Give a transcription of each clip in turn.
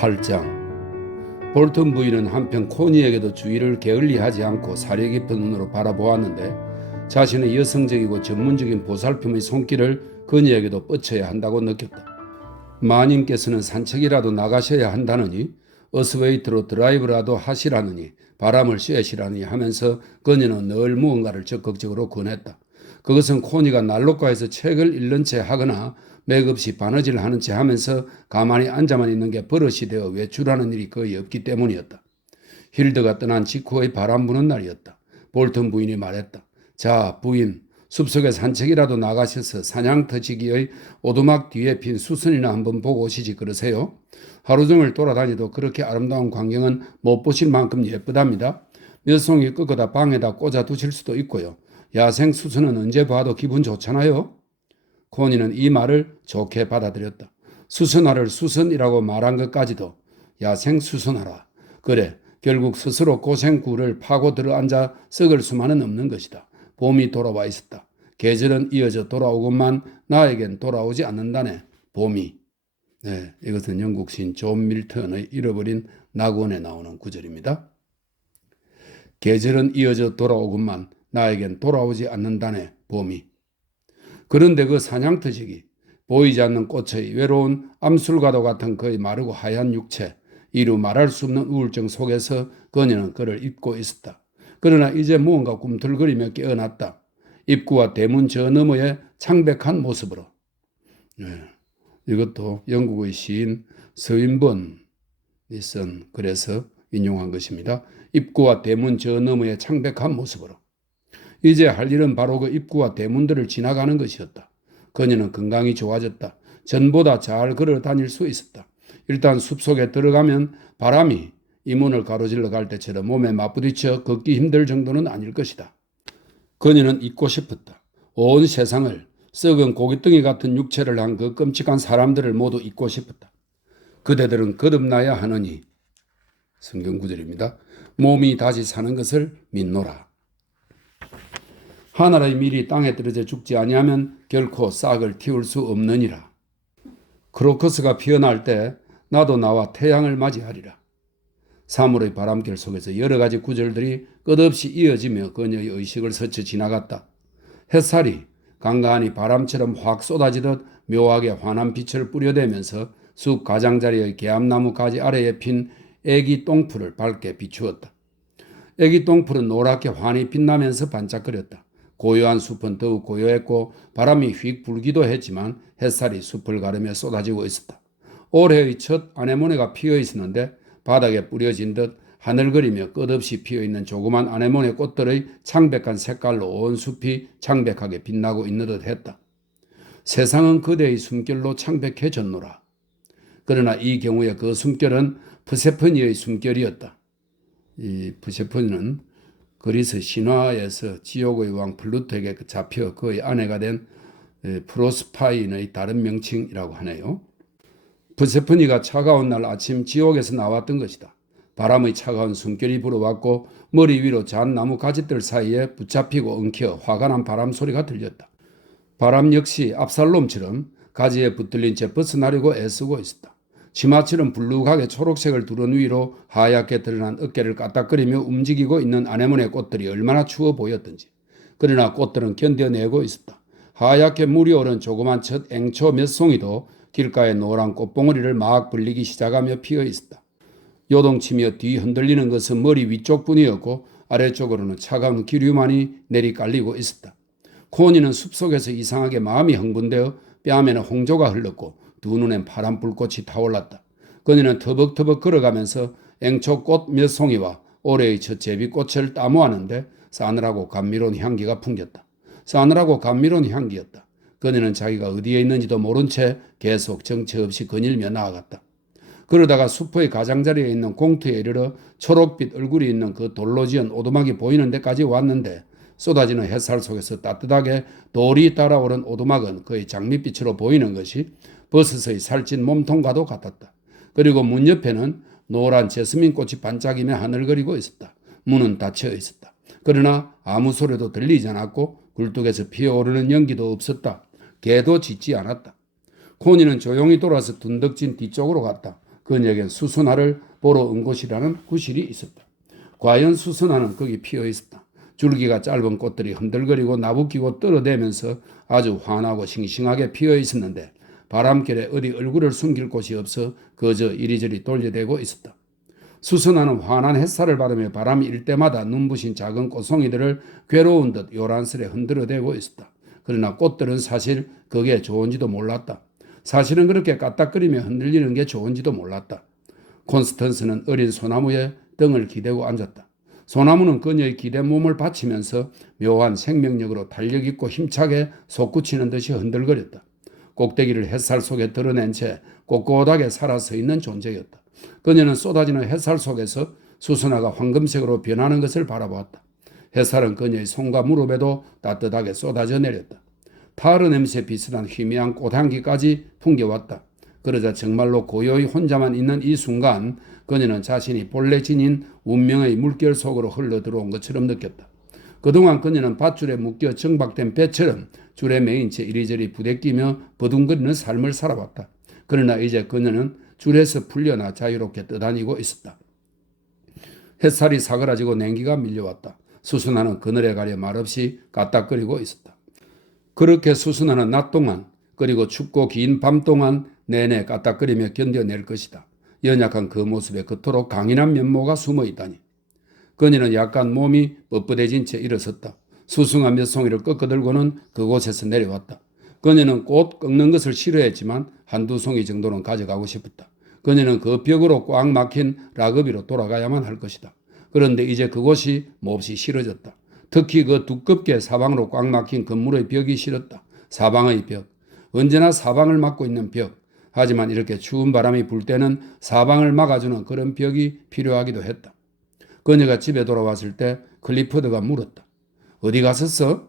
8장. 볼턴 부인은 한편 코니에게도 주의를 게을리하지 않고 사려 깊은 눈으로 바라보았는데 자신의 여성적이고 전문적인 보살핌의 손길을 그녀에게도 뻗쳐야 한다고 느꼈다. 마님께서는 산책이라도 나가셔야 한다느니 어스웨이트로 드라이브라도 하시라느니 바람을 쐬시라느니 하면서 그녀는 늘 무언가를 적극적으로 권했다. 그것은 코니가 난로가에서 책을 읽는 채 하거나 맥없이 바느질을 하는 채 하면서 가만히 앉아만 있는 게 버릇이 되어 외출하는 일이 거의 없기 때문이었다. 힐드가 떠난 직후의 바람 부는 날이었다. 볼턴 부인이 말했다. 자, 부인, 숲속에 산책이라도 나가셔서 사냥터지기의 오두막 뒤에 핀 수선이나 한번 보고 오시지 그러세요? 하루 종일 돌아다니도 그렇게 아름다운 광경은 못 보실 만큼 예쁘답니다. 몇 송이 끄거다 방에다 꽂아 두실 수도 있고요. 야생 수선은 언제 봐도 기분 좋잖아요. 코니는 이 말을 좋게 받아들였다. 수선화를 수선이라고 말한 것까지도 야생 수선화라. 그래, 결국 스스로 고생구를 파고 들어앉아 썩을 수만은 없는 것이다. 봄이 돌아와 있었다. 계절은 이어져 돌아오건만 나에겐 돌아오지 않는다네. 봄이. 네, 이것은 영국 시인 존 밀턴의 잃어버린 낙원에 나오는 구절입니다. 계절은 이어져 돌아오건만 나에겐 돌아오지 않는다네. 봄이. 그런데 그 사냥터지기, 보이지 않는 꽃의 외로운 암술과도 같은 그의 마르고 하얀 육체, 이루 말할 수 없는 우울증 속에서 그녀는 그를 잊고 있었다. 그러나 이제 무언가 꿈틀거리며 깨어났다. 입구와 대문 저 너머의 창백한 모습으로. 네, 이것도 영국의 시인 서윈번이 쓴 글에서 인용한 것입니다. 입구와 대문 저 너머의 창백한 모습으로. 이제 할 일은 바로 그 입구와 대문들을 지나가는 것이었다. 그녀는 건강이 좋아졌다. 전보다 잘 걸어 다닐 수 있었다. 일단 숲속에 들어가면 바람이 이 문을 가로질러 갈 때처럼 몸에 맞부딪혀 걷기 힘들 정도는 아닐 것이다. 그녀는 잊고 싶었다. 온 세상을, 썩은 고깃덩이 같은 육체를 한 그 끔찍한 사람들을 모두 잊고 싶었다. 그대들은 거듭나야 하느니, 성경구절입니다. 몸이 다시 사는 것을 믿노라. 하늘의 밀이 땅에 떨어져 죽지 아니하면 결코 싹을 틔울 수 없느니라. 크로커스가 피어날 때 나도 나와 태양을 맞이하리라. 3월의 바람결 속에서 여러 가지 구절들이 끝없이 이어지며 그녀의 의식을 스쳐 지나갔다. 햇살이 간간히 바람처럼 확 쏟아지듯 묘하게 환한 빛을 뿌려대면서 숲 가장자리의 개암나무 가지 아래에 핀 애기 똥풀을 밝게 비추었다. 애기 똥풀은 노랗게 환히 빛나면서 반짝거렸다. 고요한 숲은 더욱 고요했고 바람이 휙 불기도 했지만 햇살이 숲을 가르며 쏟아지고 있었다. 올해의 첫 아네모네가 피어 있었는데 바닥에 뿌려진 듯 하늘거리며 끝없이 피어있는 조그만 아네모네 꽃들의 창백한 색깔로 온 숲이 창백하게 빛나고 있는 듯 했다. 세상은 그대의 숨결로 창백해졌노라. 그러나 이 경우에 그 숨결은 프세퍼니의 숨결이었다. 이 프세퍼니는 그리스 신화에서 지옥의 왕 플루토에게 잡혀 그의 아내가 된 프로스파인의 다른 명칭이라고 하네요. 프세퍼니가 차가운 날 아침 지옥에서 나왔던 것이다. 바람의 차가운 숨결이 불어왔고 머리 위로 잔 나무 가지들 사이에 붙잡히고 엉켜 화가 난 바람 소리가 들렸다. 바람 역시 압살롬처럼 가지에 붙들린 채 벗어나려고 애쓰고 있었다. 치마처럼 불룩하게 초록색을 두른 위로 하얗게 드러난 어깨를 까딱거리며 움직이고 있는 아네모네 꽃들이 얼마나 추워 보였던지. 그러나 꽃들은 견뎌내고 있었다. 하얗게 물이 오른 조그만 첫 앵초 몇 송이도 길가의 노란 꽃봉오리를 막 불리기 시작하며 피어 있었다. 요동치며 뒤 흔들리는 것은 머리 위쪽뿐이었고 아래쪽으로는 차가운 기류만이 내리깔리고 있었다. 코니는 숲속에서 이상하게 마음이 흥분되어 뺨에는 홍조가 흘렀고 두 눈엔 파란 불꽃이 타올랐다. 그녀는 터벅터벅 걸어가면서 앵초꽃 몇 송이와 올해의 첫 제비꽃을 따모하는데 싸늘하고 감미로운 향기가 풍겼다. 싸늘하고 감미로운 향기였다. 그녀는 자기가 어디에 있는지도 모른 채 계속 정처 없이 거닐며 나아갔다. 그러다가 숲의 가장자리에 있는 공터에 이르러 초록빛 얼굴이 있는 그 돌로 지은 오두막이 보이는 데까지 왔는데 쏟아지는 햇살 속에서 따뜻하게 돌이 따라오른 오두막은 그의 장밋빛으로 보이는 것이 버섯의 살찐 몸통과도 같았다. 그리고 문 옆에는 노란 제스민 꽃이 반짝이며 하늘거리고 있었다. 문은 닫혀 있었다. 그러나 아무 소리도 들리지 않았고 굴뚝에서 피어오르는 연기도 없었다. 개도 짖지 않았다. 코니는 조용히 돌아서 둔덕진 뒤쪽으로 갔다. 그녀에겐 수선화를 보러 온 곳이라는 구실이 있었다. 과연 수선화는 거기 피어 있었다. 줄기가 짧은 꽃들이 흔들거리고 나부끼고 떨어대면서 아주 환하고 싱싱하게 피어 있었는데 바람결에 어디 얼굴을 숨길 곳이 없어 그저 이리저리 돌려대고 있었다. 수선화는 환한 햇살을 받으며 바람이 일 때마다 눈부신 작은 꽃송이들을 괴로운 듯 요란스레 흔들어대고 있었다. 그러나 꽃들은 사실 그게 좋은지도 몰랐다. 사실은 그렇게 까딱거리며 흔들리는 게 좋은지도 몰랐다. 콘스턴스는 어린 소나무에 등을 기대고 앉았다. 소나무는 그녀의 기댄 몸을 받치면서 묘한 생명력으로 탄력있고 힘차게 솟구치는 듯이 흔들거렸다. 꼭대기를 햇살 속에 드러낸 채 꼿꼿하게 살아서 있는 존재였다. 그녀는 쏟아지는 햇살 속에서 수선화가 황금색으로 변하는 것을 바라보았다. 햇살은 그녀의 손과 무릎에도 따뜻하게 쏟아져 내렸다. 타르 냄새 비슷한 희미한 꽃향기까지 풍겨왔다. 그러자 정말로 고요히 혼자만 있는 이 순간 그녀는 자신이 본래 지닌 운명의 물결 속으로 흘러들어온 것처럼 느꼈다. 그동안 그녀는 밧줄에 묶여 정박된 배처럼 줄에 매인 채 이리저리 부대끼며 버둥거리는 삶을 살아왔다. 그러나 이제 그녀는 줄에서 풀려나 자유롭게 떠다니고 있었다. 햇살이 사그라지고 냉기가 밀려왔다. 수선화는 그늘에 가려 말없이 까딱거리고 있었다. 그렇게 수선화는 낮 동안 그리고 춥고 긴 밤 동안 내내 까딱거리며 견뎌낼 것이다. 연약한 그 모습에 그토록 강인한 면모가 숨어 있다니. 그녀는 약간 몸이 뻣뻣해진 채 일어섰다. 수승한 몇 송이를 꺾어들고는 그곳에서 내려왔다. 그녀는 꽃 꺾는 것을 싫어했지만 한두 송이 정도는 가져가고 싶었다. 그녀는 그 벽으로 꽉 막힌 라그비로 돌아가야만 할 것이다. 그런데 이제 그곳이 몹시 싫어졌다. 특히 그 두껍게 사방으로 꽉 막힌 건물의 벽이 싫었다. 사방의 벽. 언제나 사방을 막고 있는 벽. 하지만 이렇게 추운 바람이 불 때는 사방을 막아주는 그런 벽이 필요하기도 했다. 그녀가 집에 돌아왔을 때 클리포드가 물었다. 어디 갔었어?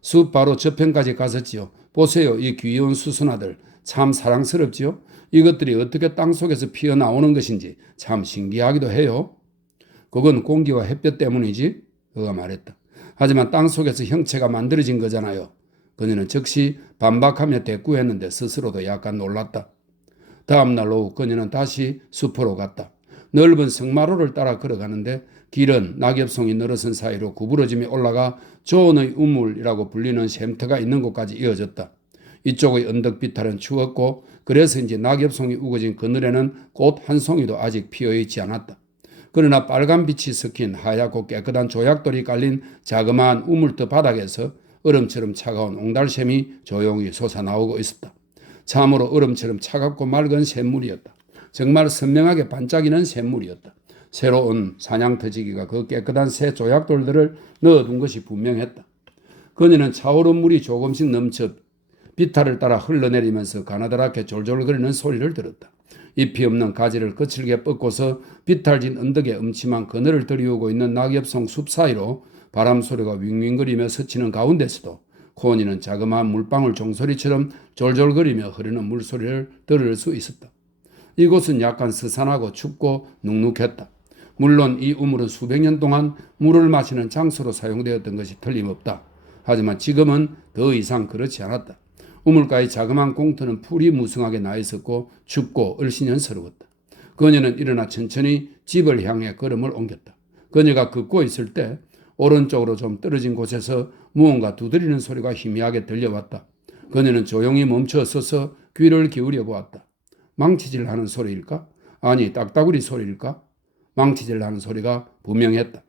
숲 바로 저편까지 갔었지요. 보세요. 이 귀여운 수선화들 참 사랑스럽지요. 이것들이 어떻게 땅속에서 피어나오는 것인지 참 신기하기도 해요. 그건 공기와 햇볕 때문이지. 그가 말했다. 하지만 땅속에서 형체가 만들어진 거잖아요. 그녀는 즉시 반박하며 대꾸했는데 스스로도 약간 놀랐다. 다음 날 오후 그녀는 다시 숲으로 갔다. 넓은 성마루를 따라 걸어가는데 길은 낙엽송이 늘어선 사이로 구부러짐이 올라가 조언의 우물이라고 불리는 쉼터가 있는 곳까지 이어졌다. 이쪽의 언덕 비탈은 추웠고 그래서인지 낙엽송이 우거진 그늘에는 꽃 한 송이도 아직 피어있지 않았다. 그러나 빨간 빛이 섞인 하얗고 깨끗한 조약돌이 깔린 자그마한 우물터 바닥에서 얼음처럼 차가운 옹달샘이 조용히 솟아나오고 있었다. 참으로 얼음처럼 차갑고 맑은 샘물이었다. 정말 선명하게 반짝이는 샘물이었다. 새로운 사냥터지기가 그 깨끗한 새 조약돌들을 넣어둔 것이 분명했다. 그녀는 차오른 물이 조금씩 넘쳐 비탈을 따라 흘러내리면서 가나다랗게 졸졸거리는 소리를 들었다. 잎이 없는 가지를 거칠게 뻗고서 비탈진 언덕에 음침한 그늘을 들이우고 있는 낙엽송 숲 사이로 바람 소리가 윙윙거리며 스치는 가운데서도 코니는 자그마한 물방울 종소리처럼 졸졸거리며 흐르는 물소리를 들을 수 있었다. 이곳은 약간 스산하고 춥고 눅눅했다. 물론 이 우물은 수백 년 동안 물을 마시는 장소로 사용되었던 것이 틀림없다. 하지만 지금은 더 이상 그렇지 않았다. 우물가의 자그마한 공터는 풀이 무성하게 나 있었고 춥고 얼씬연스러웠다. 그녀는 일어나 천천히 집을 향해 걸음을 옮겼다. 그녀가 걷고 있을 때 오른쪽으로 좀 떨어진 곳에서 무언가 두드리는 소리가 희미하게 들려왔다. 그녀는 조용히 멈춰 서서 귀를 기울여 보았다. 망치질하는 소리일까? 아니, 딱따구리 소리일까? 망치질하는 소리가 분명했다.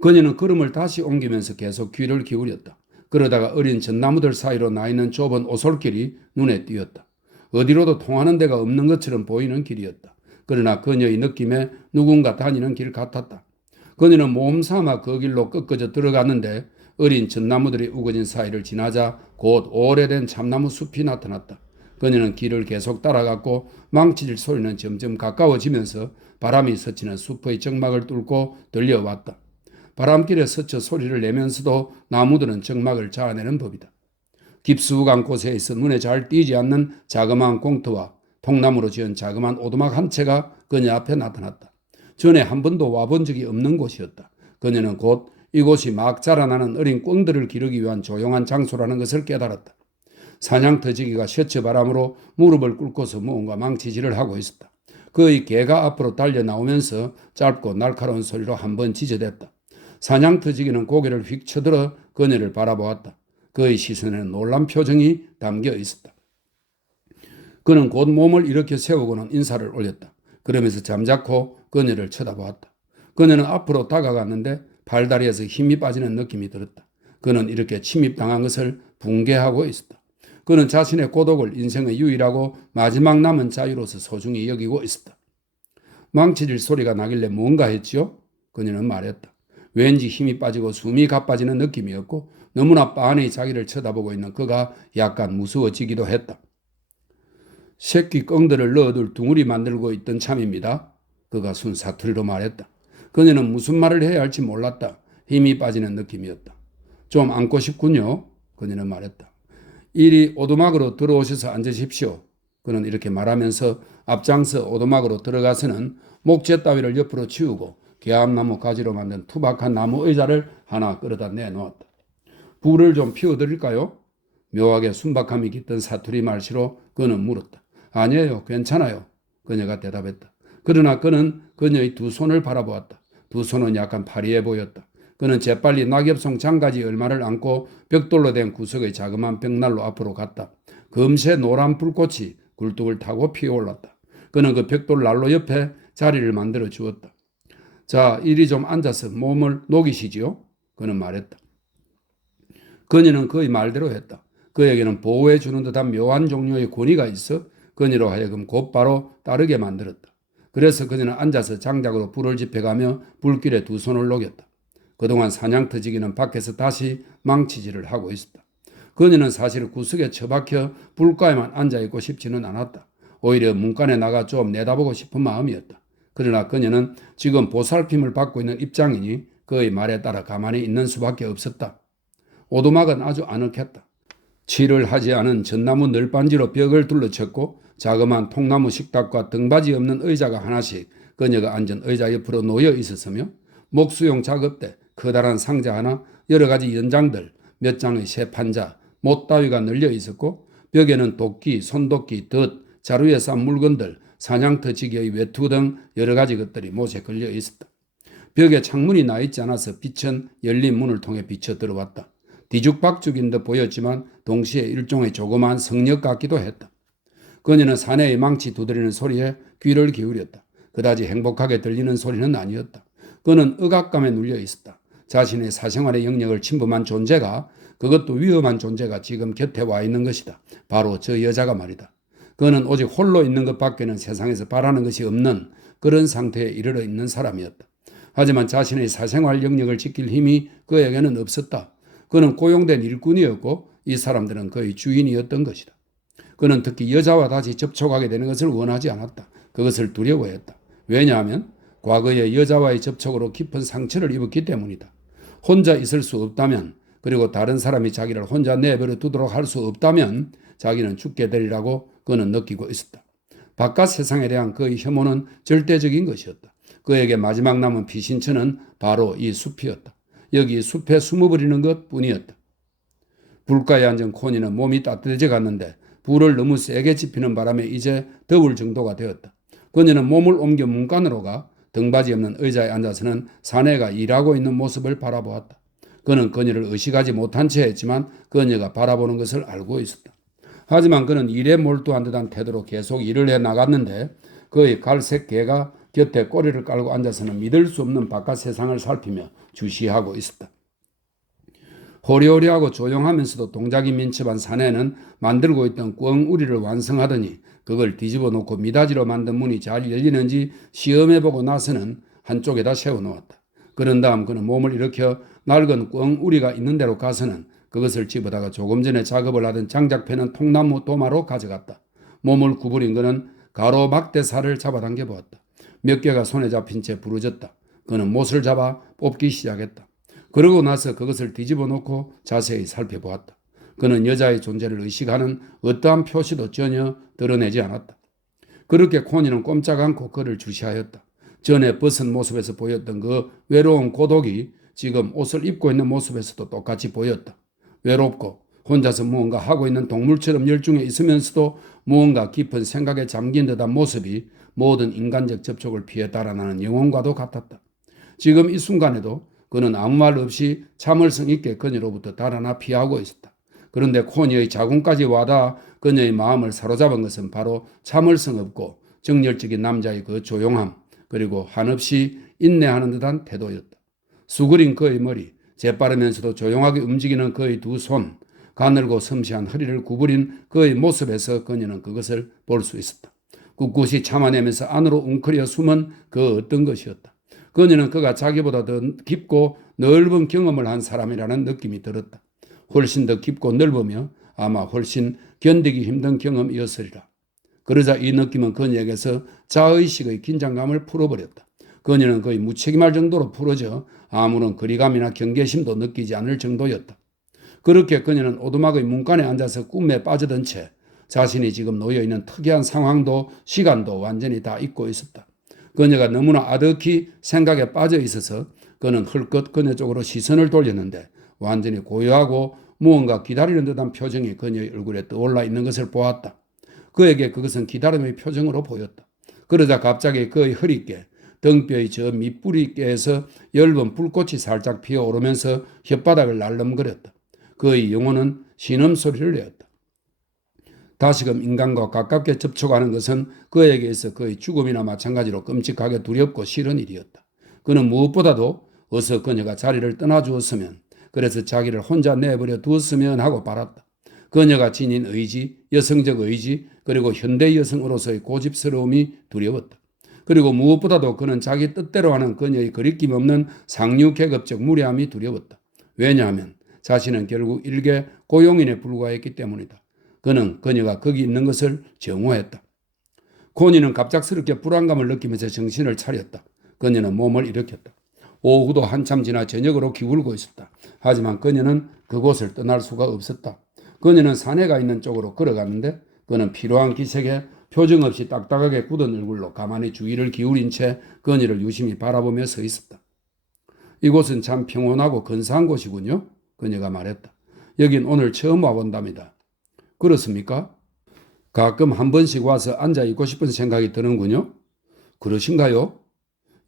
그녀는 걸음을 다시 옮기면서 계속 귀를 기울였다. 그러다가 어린 전나무들 사이로 나 있는 좁은 오솔길이 눈에 띄었다. 어디로도 통하는 데가 없는 것처럼 보이는 길이었다. 그러나 그녀의 느낌에 누군가 다니는 길 같았다. 그녀는 몸삼아 그 길로 꺾어져 들어갔는데 어린 전나무들이 우거진 사이를 지나자 곧 오래된 참나무 숲이 나타났다. 그녀는 길을 계속 따라갔고 망치질 소리는 점점 가까워지면서 바람이 스치는 숲의 정막을 뚫고 들려왔다. 바람길에 스쳐 소리를 내면서도 나무들은 정막을 자아내는 법이다. 깊숙한 곳에 있어 눈에 잘 띄지 않는 자그마한 공터와 통나무로 지은 자그마한 오두막 한 채가 그녀 앞에 나타났다. 전에 한 번도 와본 적이 없는 곳이었다. 그녀는 곧 이곳이 막 자라나는 어린 꿩들을 기르기 위한 조용한 장소라는 것을 깨달았다. 사냥터지기가 셔츠 바람으로 무릎을 꿇고서 무언가 망치질을 하고 있었다. 그의 개가 앞으로 달려 나오면서 짧고 날카로운 소리로 한번 지저댔다. 사냥터지기는 고개를 휙 쳐들어 그녀를 바라보았다. 그의 시선에는 놀란 표정이 담겨 있었다. 그는 곧 몸을 일으켜 세우고는 인사를 올렸다. 그러면서 잠자코 그녀를 쳐다보았다. 그녀는 앞으로 다가갔는데 팔다리에서 힘이 빠지는 느낌이 들었다. 그는 이렇게 침입당한 것을 붕괴하고 있었다. 그는 자신의 고독을 인생의 유일하고 마지막 남은 자유로서 소중히 여기고 있었다. 망치질 소리가 나길래 뭔가 했지요? 그녀는 말했다. 왠지 힘이 빠지고 숨이 가빠지는 느낌이었고 너무나 빤히 자기를 쳐다보고 있는 그가 약간 무서워지기도 했다. 새끼 껑들을 넣어둘 둥우리 만들고 있던 참입니다. 그가 순 사투리로 말했다. 그녀는 무슨 말을 해야 할지 몰랐다. 힘이 빠지는 느낌이었다. 좀 안고 싶군요. 그녀는 말했다. 이리 오두막으로 들어오셔서 앉으십시오. 그는 이렇게 말하면서 앞장서 오두막으로 들어가서는 목재 따위를 옆으로 치우고 개암나무 가지로 만든 투박한 나무 의자를 하나 끌어다 내놓았다. 불을 좀 피워드릴까요? 묘하게 순박함이 깃든 사투리 말씨로 그는 물었다. 아니에요. 괜찮아요. 그녀가 대답했다. 그러나 그는 그녀의 두 손을 바라보았다. 두 손은 약간 파리해 보였다. 그는 재빨리 낙엽송 장가지 얼마를 안고 벽돌로 된 구석의 자그마한 벽난로 앞으로 갔다. 금세 노란 불꽃이 굴뚝을 타고 피어올랐다. 그는 그 벽돌 난로 옆에 자리를 만들어 주었다. 자, 이리 좀 앉아서 몸을 녹이시지요? 그는 말했다. 그녀는 그의 말대로 했다. 그에게는 보호해 주는 듯한 묘한 종류의 권위가 있어 그녀로 하여금 곧바로 따르게 만들었다. 그래서 그녀는 앉아서 장작으로 불을 지펴가며 불길에 두 손을 녹였다. 그동안 사냥터지기는 밖에서 다시 망치질을 하고 있었다. 그녀는 사실 구석에 처박혀 불가에만 앉아있고 싶지는 않았다. 오히려 문간에 나가 좀 내다보고 싶은 마음이었다. 그러나 그녀는 지금 보살핌을 받고 있는 입장이니 그의 말에 따라 가만히 있는 수밖에 없었다. 오두막은 아주 아늑했다. 칠을 하지 않은 전나무 널빤지로 벽을 둘러쳤고 자그마한 통나무 식탁과 등받이 없는 의자가 하나씩 그녀가 앉은 의자 옆으로 놓여 있었으며 목수용 작업대, 커다란 상자 하나, 여러 가지 연장들, 몇 장의 새 판자, 못 따위가 널려 있었고 벽에는 도끼, 손도끼, 덫, 자루에 싼 물건들, 사냥터지기의 외투 등 여러 가지 것들이 못에 걸려 있었다. 벽에 창문이 나 있지 않아서 빛은 열린 문을 통해 비쳐 들어왔다. 뒤죽박죽인 듯 보였지만 동시에 일종의 조그마한 성역 같기도 했다. 그녀는 사내의 망치 두드리는 소리에 귀를 기울였다. 그다지 행복하게 들리는 소리는 아니었다. 그는 억압감에 눌려 있었다. 자신의 사생활의 영역을 침범한 존재가, 그것도 위험한 존재가 지금 곁에 와 있는 것이다. 바로 저 여자가 말이다. 그는 오직 홀로 있는 것밖에는 세상에서 바라는 것이 없는 그런 상태에 이르러 있는 사람이었다. 하지만 자신의 사생활 영역을 지킬 힘이 그에게는 없었다. 그는 고용된 일꾼이었고 이 사람들은 그의 주인이었던 것이다. 그는 특히 여자와 다시 접촉하게 되는 것을 원하지 않았다. 그것을 두려워했다. 왜냐하면 과거에 여자와의 접촉으로 깊은 상처를 입었기 때문이다. 혼자 있을 수 없다면, 그리고 다른 사람이 자기를 혼자 내버려 두도록 할 수 없다면 자기는 죽게 되리라고 그는 느끼고 있었다. 바깥 세상에 대한 그의 혐오는 절대적인 것이었다. 그에게 마지막 남은 피신처는 바로 이 숲이었다. 여기 숲에 숨어버리는 것뿐이었다. 불가에 앉은 코니는 몸이 따뜻해져 갔는데 불을 너무 세게 지피는 바람에 이제 더울 정도가 되었다. 그녀는 몸을 옮겨 문간으로 가 등받이 없는 의자에 앉아서는 사내가 일하고 있는 모습을 바라보았다. 그는 그녀를 의식하지 못한 채 했지만 그녀가 바라보는 것을 알고 있었다. 하지만 그는 일에 몰두한 듯한 태도로 계속 일을 해 나갔는데 그의 갈색 개가 곁에 꼬리를 깔고 앉아서는 믿을 수 없는 바깥 세상을 살피며 주시하고 있었다. 호리호리하고 조용하면서도 동작이 민첩한 사내는 만들고 있던 꿩우리를 완성하더니 그걸 뒤집어 놓고 미닫이로 만든 문이 잘 열리는지 시험해보고 나서는 한쪽에다 세워놓았다. 그런 다음 그는 몸을 일으켜 낡은 꿩우리가 있는 데로 가서는 그것을 집어다가 조금 전에 작업을 하던 장작패는 통나무 도마로 가져갔다. 몸을 구부린 그는 가로막대살을 잡아당겨 보았다. 몇 개가 손에 잡힌 채 부러졌다. 그는 못을 잡아 뽑기 시작했다. 그러고 나서 그것을 뒤집어 놓고 자세히 살펴보았다. 그는 여자의 존재를 의식하는 어떠한 표시도 전혀 드러내지 않았다. 그렇게 코니는 꼼짝 않고 그를 주시하였다. 전에 벗은 모습에서 보였던 그 외로운 고독이 지금 옷을 입고 있는 모습에서도 똑같이 보였다. 외롭고 혼자서 무언가 하고 있는 동물처럼 열중해 있으면서도 무언가 깊은 생각에 잠긴 듯한 모습이 모든 인간적 접촉을 피해 달아나는 영혼과도 같았다. 지금 이 순간에도 그는 아무 말 없이 참을성 있게 그녀로부터 달아나 피하고 있었다. 그런데 코니의 자궁까지 와닿아 그녀의 마음을 사로잡은 것은 바로 참을성 없고 정열적인 남자의 그 조용함, 그리고 한없이 인내하는 듯한 태도였다. 수그린 그의 머리, 재빠르면서도 조용하게 움직이는 그의 두 손, 가늘고 섬세한 허리를 구부린 그의 모습에서 그녀는 그것을 볼 수 있었다. 꿋꿋이 참아내면서 안으로 웅크려 숨은 그 어떤 것이었다. 그녀는 그가 자기보다 더 깊고 넓은 경험을 한 사람이라는 느낌이 들었다. 훨씬 더 깊고 넓으며 아마 훨씬 견디기 힘든 경험이었으리라. 그러자 이 느낌은 그녀에게서 자의식의 긴장감을 풀어버렸다. 그녀는 거의 무책임할 정도로 풀어져 아무런 거리감이나 경계심도 느끼지 않을 정도였다. 그렇게 그녀는 오두막의 문간에 앉아서 꿈에 빠져든 채 자신이 지금 놓여있는 특이한 상황도 시간도 완전히 다 잊고 있었다. 그녀가 너무나 아득히 생각에 빠져 있어서 그는 헐끗 그녀 쪽으로 시선을 돌렸는데 완전히 고요하고 무언가 기다리는 듯한 표정이 그녀의 얼굴에 떠올라 있는 것을 보았다. 그에게 그것은 기다림의 표정으로 보였다. 그러자 갑자기 그의 허리께 등뼈의 저 밑뿌리께에서 엷은 불꽃이 살짝 피어오르면서 혓바닥을 날름거렸다. 그의 영혼은 신음소리를 내었다. 다시금 인간과 가깝게 접촉하는 것은 그에게 있어 그의 죽음이나 마찬가지로 끔찍하게 두렵고 싫은 일이었다. 그는 무엇보다도 어서 그녀가 자리를 떠나주었으면, 그래서 자기를 혼자 내버려 두었으면 하고 바랐다. 그녀가 지닌 의지, 여성적 의지, 그리고 현대 여성으로서의 고집스러움이 두려웠다. 그리고 무엇보다도 그는 자기 뜻대로 하는 그녀의 거리낌 없는 상류계급적 무례함이 두려웠다. 왜냐하면 자신은 결국 일개 고용인에 불과했기 때문이다. 그는 그녀가 거기 있는 것을 정오했다. 코니는 갑작스럽게 불안감을 느끼면서 정신을 차렸다. 그녀는 몸을 일으켰다. 오후도 한참 지나 저녁으로 기울고 있었다. 하지만 그녀는 그곳을 떠날 수가 없었다. 그녀는 사내가 있는 쪽으로 걸어갔는데 그는 피로한 기색에 표정 없이 딱딱하게 굳은 얼굴로 가만히 주의를 기울인 채 그녀를 유심히 바라보며 서 있었다. 이곳은 참 평온하고 근사한 곳이군요. 그녀가 말했다. 여긴 오늘 처음 와본답니다. 그렇습니까? 가끔 한 번씩 와서 앉아 있고 싶은 생각이 드는군요. 그러신가요?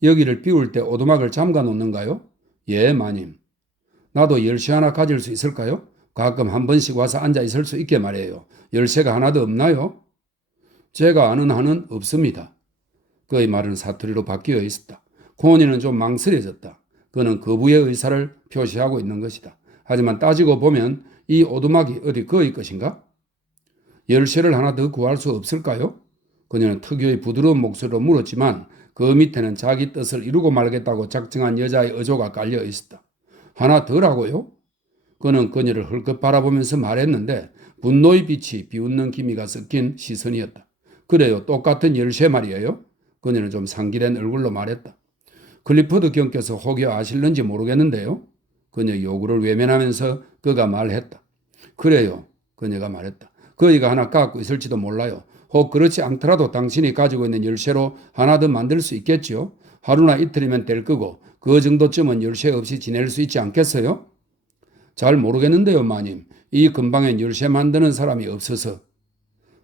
여기를 비울 때 오두막을 잠가 놓는가요? 예, 마님. 나도 열쇠 하나 가질 수 있을까요? 가끔 한 번씩 와서 앉아 있을 수 있게 말이에요. 열쇠가 하나도 없나요? 제가 아는 한은 없습니다. 그의 말은 사투리로 바뀌어 있었다. 코니는 좀 망설여졌다. 그는 거부의 의사를 표시하고 있는 것이다. 하지만 따지고 보면 이 오두막이 어디 그의 것인가? 열쇠를 하나 더 구할 수 없을까요? 그녀는 특유의 부드러운 목소리로 물었지만 그 밑에는 자기 뜻을 이루고 말겠다고 작정한 여자의 어조가 깔려 있었다. 하나 더라고요? 그는 그녀를 헐끗 바라보면서 말했는데 분노의 빛이 비웃는 기미가 섞인 시선이었다. 그래요, 똑같은 열쇠 말이에요? 그녀는 좀 상기된 얼굴로 말했다. 클리포드 경께서 혹여 아실는지 모르겠는데요. 그녀의 요구를 외면하면서 그가 말했다. 그래요, 그녀가 말했다. 그이가 하나 갖고 있을지도 몰라요. 혹 그렇지 않더라도 당신이 가지고 있는 열쇠로 하나 더 만들 수 있겠지요. 하루나 이틀이면 될 거고 그 정도쯤은 열쇠 없이 지낼 수 있지 않겠어요? 잘 모르겠는데요, 마님. 이 근방엔 열쇠 만드는 사람이 없어서.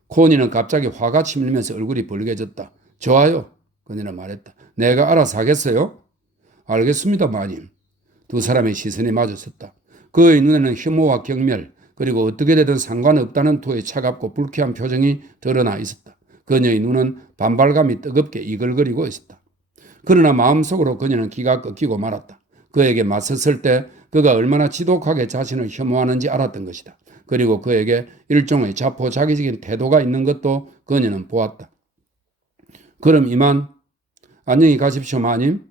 코니는 갑자기 화가 치밀면서 얼굴이 벌개졌다. 좋아요, 그녀는 말했다. 내가 알아서 하겠어요? 알겠습니다, 마님. 두 사람의 시선이 마주쳤다. 그의 눈에는 혐오와 경멸, 그리고 어떻게 되든 상관없다는 투의 차갑고 불쾌한 표정이 드러나 있었다. 그녀의 눈은 반발감이 뜨겁게 이글거리고 있었다. 그러나 마음속으로 그녀는 기가 꺾이고 말았다. 그에게 맞섰을 때 그가 얼마나 지독하게 자신을 혐오하는지 알았던 것이다. 그리고 그에게 일종의 자포자기적인 태도가 있는 것도 그녀는 보았다. 그럼 이만 안녕히 가십시오, 마님.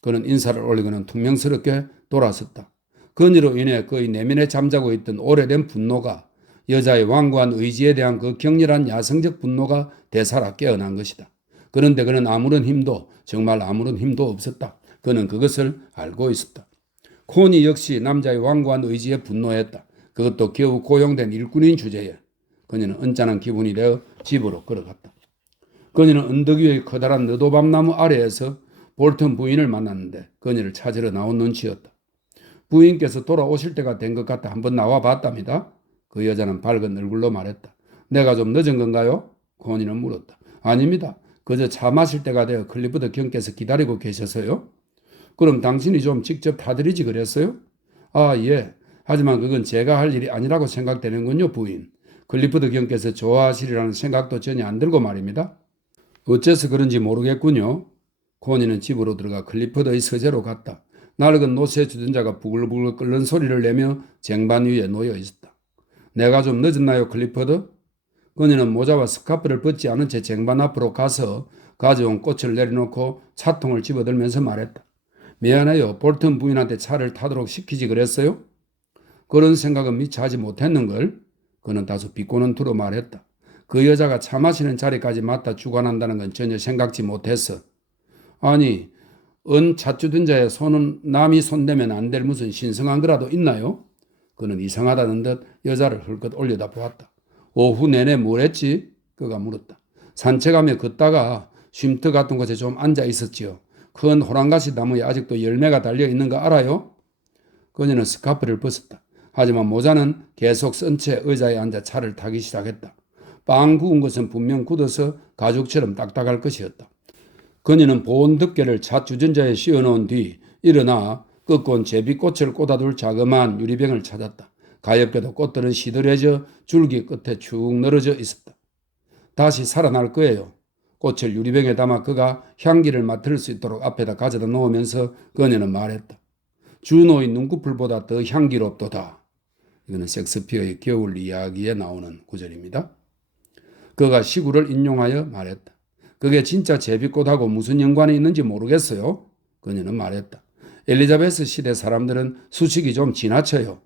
그는 인사를 올리고는 퉁명스럽게 돌아섰다. 그녀로 인해 그의 내면에 잠자고 있던 오래된 분노가, 여자의 완고한 의지에 대한 그 격렬한 야성적 분노가 되살아 깨어난 것이다. 그런데 그는 아무런 힘도, 정말 아무런 힘도 없었다. 그는 그것을 알고 있었다. 코니 역시 남자의 완고한 의지에 분노했다. 그것도 겨우 고용된 일꾼인 주제에. 그녀는 언짢은 기분이 되어 집으로 걸어갔다. 그녀는 언덕 위의 커다란 너도밤나무 아래에서 볼턴 부인을 만났는데 그녀를 찾으러 나온 눈치였다. 부인께서 돌아오실 때가 된 것 같아 한번 나와 봤답니다. 그 여자는 밝은 얼굴로 말했다. 내가 좀 늦은 건가요? 코니는 물었다. 아닙니다. 그저 차 마실 때가 되어 클리프드 경께서 기다리고 계셔서요. 그럼 당신이 좀 직접 타드리지 그랬어요? 아, 예. 하지만 그건 제가 할 일이 아니라고 생각되는군요, 부인. 클리프드 경께서 좋아하시리라는 생각도 전혀 안 들고 말입니다. 어째서 그런지 모르겠군요. 코니는 집으로 들어가 클리프드의 서재로 갔다. 낡은 노쇠 주전자가 부글부글 끓는 소리를 내며 쟁반 위에 놓여 있었다. 내가 좀 늦었나요, 클리퍼드? 그녀는 모자와 스카프를 벗지 않은 채 쟁반 앞으로 가서 가져온 꽃을 내려놓고 차통을 집어들면서 말했다. 미안해요. 볼튼 부인한테 차를 타도록 시키지 그랬어요? 그런 생각은 미처 하지 못했는걸? 그는 다소 비꼬는 투로 말했다. 그 여자가 차 마시는 자리까지 맡아 주관한다는 건 전혀 생각지 못했어. 아니, 은 차주둔자의 손은 남이 손대면 안 될 무슨 신성한 거라도 있나요? 그는 이상하다는 듯 여자를 흘끗 올려다 보았다. 오후 내내 뭘 했지? 그가 물었다. 산책하며 걷다가 쉼터 같은 곳에 좀 앉아 있었지요. 큰 호랑가시 나무에 아직도 열매가 달려 있는 거 알아요? 그녀는 스카프를 벗었다. 하지만 모자는 계속 쓴 채 의자에 앉아 차를 타기 시작했다. 빵 구운 것은 분명 굳어서 가죽처럼 딱딱할 것이었다. 그녀는 보온 덮개를 차 주전자에 씌워놓은 뒤 일어나 꺾어온 제비꽃을 꽂아둘 자그마한 유리병을 찾았다. 가엾게도 꽃들은 시들해져 줄기 끝에 축 늘어져 있었다. 다시 살아날 거예요. 꽃을 유리병에 담아 그가 향기를 맡을 수 있도록 앞에다 가져다 놓으면서 그녀는 말했다. 주노의 눈꺼풀보다 더 향기롭도다. 이거는 섹스피어의 겨울 이야기에 나오는 구절입니다. 그가 시구를 인용하여 말했다. 그게 진짜 제비꽃하고 무슨 연관이 있는지 모르겠어요. 그녀는 말했다. 엘리자베스 시대 사람들은 수식이 좀 지나쳐요.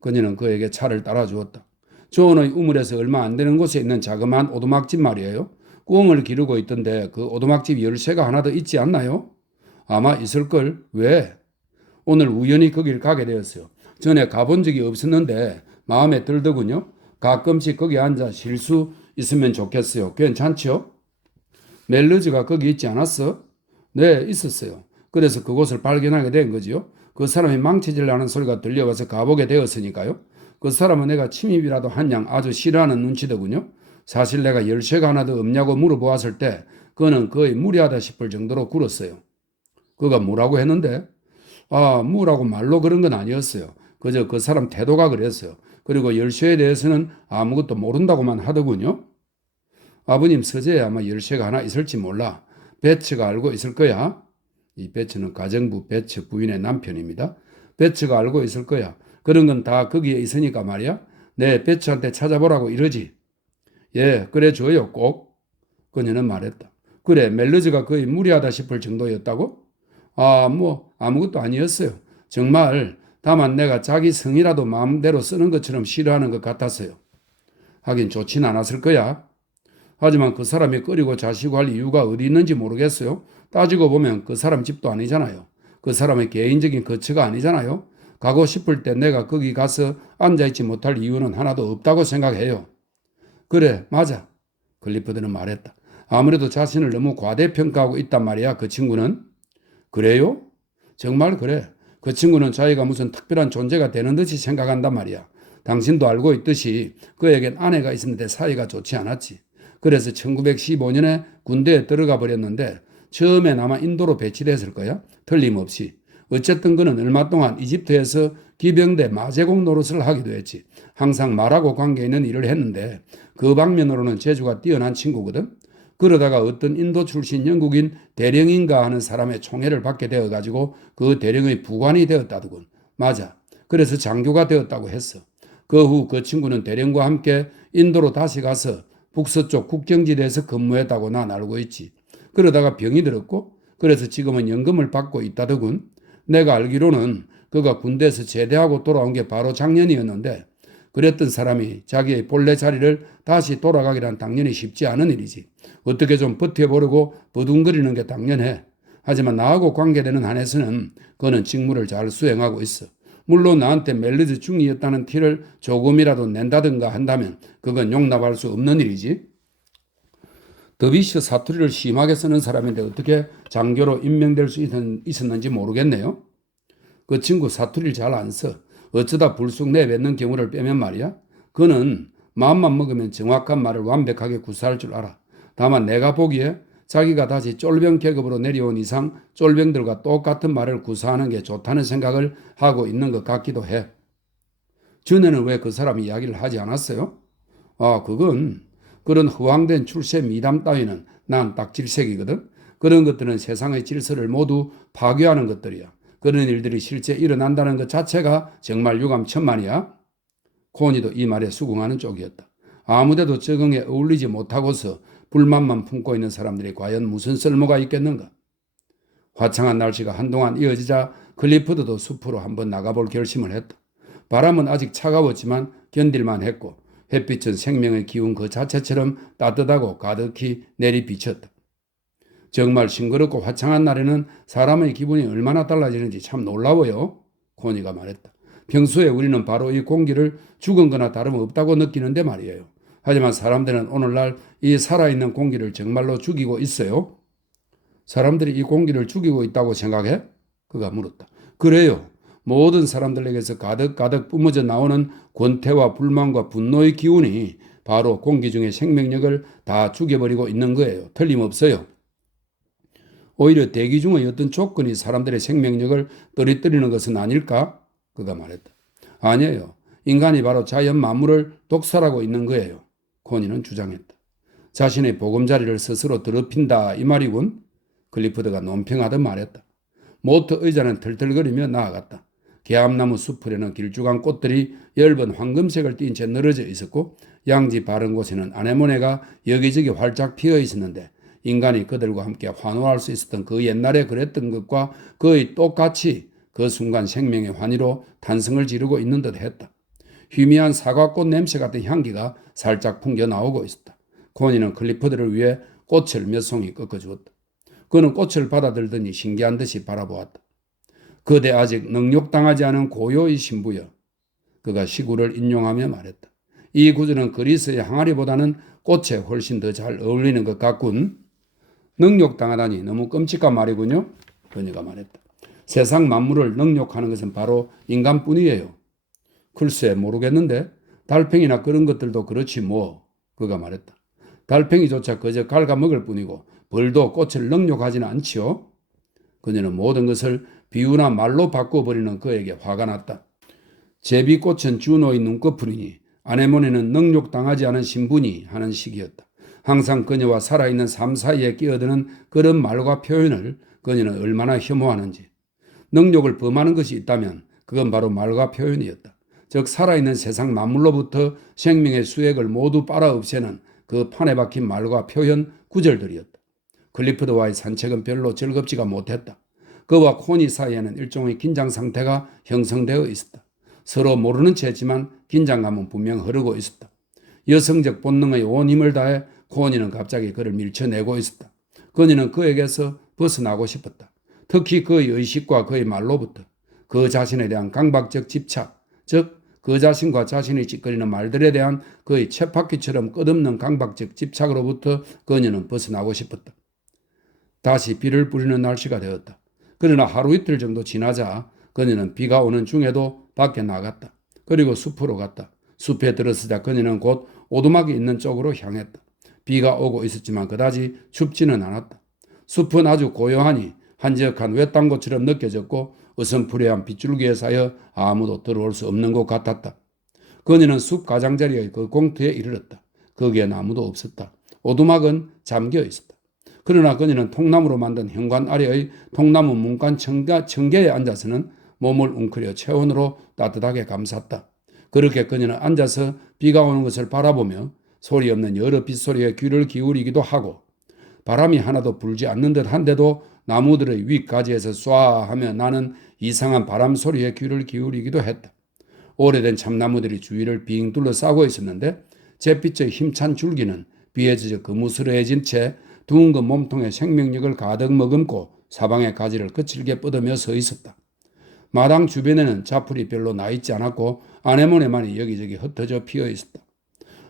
그녀는 그에게 차를 따라주었다. 존의 우물에서 얼마 안 되는 곳에 있는 자그마한 오두막집 말이에요. 꽁을 기르고 있던데 그 오두막집 열쇠가 하나 더 있지 않나요? 아마 있을걸. 왜? 오늘 우연히 거길 가게 되었어요. 전에 가본 적이 없었는데 마음에 들더군요. 가끔씩 거기 앉아 쉴 수 있으면 좋겠어요. 괜찮죠? 멜르즈가 거기 있지 않았어? 네, 있었어요. 그래서 그곳을 발견하게 된 거지요. 그 사람이 망치질라는 소리가 들려와서 가보게 되었으니까요. 그 사람은 내가 침입이라도 한 양 아주 싫어하는 눈치더군요. 사실 내가 열쇠가 하나 더 없냐고 물어보았을 때 그는 거의 무리하다 싶을 정도로 굴었어요. 그가 뭐라고 했는데? 아, 뭐라고 말로 그런 건 아니었어요. 그저 그 사람 태도가 그랬어요. 그리고 열쇠에 대해서는 아무것도 모른다고만 하더군요. 아버님 서재에 아마 열쇠가 하나 있을지 몰라. 배츠가 알고 있을 거야. 이 배츠는 가정부 배츠 부인의 남편입니다. 배츠가 알고 있을 거야. 그런 건 다 거기에 있으니까 말이야. 네, 배츠한테 찾아보라고 이러지. 예, 그래 줘요 꼭. 그녀는 말했다. 그래, 멜르즈가 거의 무리하다 싶을 정도였다고? 아, 뭐 아무것도 아니었어요. 정말 다만 내가 자기 성이라도 마음대로 쓰는 것처럼 싫어하는 것 같았어요. 하긴 좋진 않았을 거야. 하지만 그 사람이 끓이고 자시고 할 이유가 어디 있는지 모르겠어요. 따지고 보면 그 사람 집도 아니잖아요. 그 사람의 개인적인 거처가 아니잖아요. 가고 싶을 때 내가 거기 가서 앉아있지 못할 이유는 하나도 없다고 생각해요. 그래, 맞아. 클리퍼드는 말했다. 아무래도 자신을 너무 과대평가하고 있단 말이야, 그 친구는. 그래요? 정말 그래. 그 친구는 자기가 무슨 특별한 존재가 되는 듯이 생각한단 말이야. 당신도 알고 있듯이 그에겐 아내가 있었는데 사이가 좋지 않았지. 그래서 1915년에 군대에 들어가 버렸는데 처음엔 아마 인도로 배치됐을 거야. 틀림없이. 어쨌든 그는 얼마 동안 이집트에서 기병대 마제공 노릇을 하기도 했지. 항상 말하고 관계 있는 일을 했는데 그 방면으로는 재주가 뛰어난 친구거든. 그러다가 어떤 인도 출신 영국인 대령인가 하는 사람의 총애를 받게 되어가지고 그 대령의 부관이 되었다더군. 맞아. 그래서 장교가 되었다고 했어. 그 후 그 친구는 대령과 함께 인도로 다시 가서 북서쪽 국경지대에서 근무했다고 난 알고 있지. 그러다가 병이 들었고 그래서 지금은 연금을 받고 있다더군. 내가 알기로는 그가 군대에서 제대하고 돌아온 게 바로 작년이었는데 그랬던 사람이 자기의 본래 자리를 다시 돌아가기란 당연히 쉽지 않은 일이지. 어떻게 좀 버텨보려고 버둥거리는 게 당연해. 하지만 나하고 관계되는 한에서는 그는 직무를 잘 수행하고 있어. 물론 나한테 멜리즈 중이었다는 티를 조금이라도 낸다든가 한다면 그건 용납할 수 없는 일이지. 더비셔 사투리를 심하게 쓰는 사람인데 어떻게 장교로 임명될 수 있었는지 모르겠네요. 그 친구 사투리를 잘 안 써. 어쩌다 불쑥 내뱉는 경우를 빼면 말이야. 그는 마음만 먹으면 정확한 말을 완벽하게 구사할 줄 알아. 다만 내가 보기에 자기가 다시 쫄병 계급으로 내려온 이상 쫄병들과 똑같은 말을 구사하는 게 좋다는 생각을 하고 있는 것 같기도 해. 전에는 왜 그 사람이 이야기를 하지 않았어요? 그건 그런 허황된 출세 미담 따위는 난 딱 질색이거든. 그런 것들은 세상의 질서를 모두 파괴하는 것들이야. 그런 일들이 실제 일어난다는 것 자체가 정말 유감천만이야. 코니도 이 말에 수긍하는 쪽이었다. 아무데도 적응에 어울리지 못하고서 불만만 품고 있는 사람들이 과연 무슨 쓸모가 있겠는가? 화창한 날씨가 한동안 이어지자 클리프드도 숲으로 한번 나가볼 결심을 했다. 바람은 아직 차가웠지만 견딜만 했고 햇빛은 생명의 기운 그 자체처럼 따뜻하고 가득히 내리비쳤다. 정말 싱그럽고 화창한 날에는 사람의 기분이 얼마나 달라지는지 참 놀라워요. 코니가 말했다. 평소에 우리는 바로 이 공기를 죽은 거나 다름없다고 느끼는데 말이에요. 하지만 사람들은 오늘날 이 살아있는 공기를 정말로 죽이고 있어요. 사람들이 이 공기를 죽이고 있다고 생각해? 그가 물었다. 그래요. 모든 사람들에게서 가득가득 뿜어져 나오는 권태와 불만과 분노의 기운이 바로 공기 중의 생명력을 다 죽여버리고 있는 거예요. 틀림없어요. 오히려 대기 중의 어떤 조건이 사람들의 생명력을 떨어뜨리는 것은 아닐까? 그가 말했다. 아니에요. 인간이 바로 자연 만물을 독살하고 있는 거예요. 코니는 주장했다. 자신의 보금자리를 스스로 더럽힌다 이 말이군. 클리프드가 논평하듯 말했다. 모터 의자는 털털거리며 나아갔다. 개암나무 숲풀에는 길쭉한 꽃들이 엷은 황금색을 띤 채 늘어져 있었고 양지 바른 곳에는 아네모네가 여기저기 활짝 피어 있었는데 인간이 그들과 함께 환호할 수 있었던 그 옛날에 그랬던 것과 거의 똑같이 그 순간 생명의 환희로 탄성을 지르고 있는 듯 했다. 희미한 사과꽃 냄새 같은 향기가 살짝 풍겨 나오고 있었다. 코니는 클리프드를 위해 꽃을 몇 송이 꺾어주었다. 그는 꽃을 받아들더니 신기한 듯이 바라보았다. 그대 아직 능욕당하지 않은 고요의 신부여. 그가 시구를 인용하며 말했다. 이 구절은 그리스의 항아리보다는 꽃에 훨씬 더 잘 어울리는 것 같군. 능욕당하다니 너무 끔찍한 말이군요. 그녀가 말했다. 세상 만물을 능욕하는 것은 바로 인간뿐이에요. 글쎄 모르겠는데 달팽이나 그런 것들도 그렇지 뭐. 그가 말했다. 달팽이조차 그저 갉아먹을 뿐이고 벌도 꽃을 능욕하지는 않지요. 그녀는 모든 것을 비유나 말로 바꿔버리는 그에게 화가 났다. 제비꽃은 주노의 눈꺼풀이니 아네모네는 능욕당하지 않은 신분이 하는 식이었다. 항상 그녀와 살아있는 삶 사이에 끼어드는 그런 말과 표현을 그녀는 얼마나 혐오하는지. 능욕을 범하는 것이 있다면 그건 바로 말과 표현이었다. 즉 살아있는 세상 만물로부터 생명의 수액을 모두 빨아 없애는 그 판에 박힌 말과 표현 구절들이었다. 클리프드와의 산책은 별로 즐겁지가 못했다. 그와 코니 사이에는 일종의 긴장 상태가 형성되어 있었다. 서로 모르는 채 했지만 긴장감은 분명 흐르고 있었다. 여성적 본능의 온 힘을 다해 코니는 갑자기 그를 밀쳐내고 있었다. 그녀는 그에게서 벗어나고 싶었다. 특히 그의 의식과 그의 말로부터 그 자신에 대한 강박적 집착, 즉 그 자신과 자신이 찌꺼리는 말들에 대한 그의 쳇바퀴처럼 끝없는 강박적 집착으로부터 그녀는 벗어나고 싶었다. 다시 비를 뿌리는 날씨가 되었다. 그러나 하루 이틀 정도 지나자 그녀는 비가 오는 중에도 밖에 나갔다. 그리고 숲으로 갔다. 숲에 들어서자 그녀는 곧 오두막이 있는 쪽으로 향했다. 비가 오고 있었지만 그다지 춥지는 않았다. 숲은 아주 고요하니 한적한 외딴 곳처럼 느껴졌고 어슴푸레한 빗줄기에 쌓여 아무도 들어올 수 없는 것 같았다. 그녀는 숲 가장자리의 그 공터에 이르렀다. 거기엔 아무도 없었다. 오두막은 잠겨 있었다. 그러나 그녀는 통나무로 만든 현관 아래의 통나무 문간 청개에 앉아서는 몸을 웅크려 체온으로 따뜻하게 감쌌다. 그렇게 그녀는 앉아서 비가 오는 것을 바라보며 소리 없는 여러 빗소리에 귀를 기울이기도 하고 바람이 하나도 불지 않는 듯 한데도 나무들의 윗가지에서 쏴 하며 나는 이상한 바람 소리에 귀를 기울이기도 했다. 오래된 참나무들이 주위를 빙 둘러싸고 있었는데 잿빛의 힘찬 줄기는 비에 젖어 거무스러해진 채 둥근 몸통에 생명력을 가득 머금고 사방의 가지를 거칠게 뻗으며 서 있었다. 마당 주변에는 자풀이 별로 나 있지 않았고 아네모네만이 여기저기 흩어져 피어 있었다.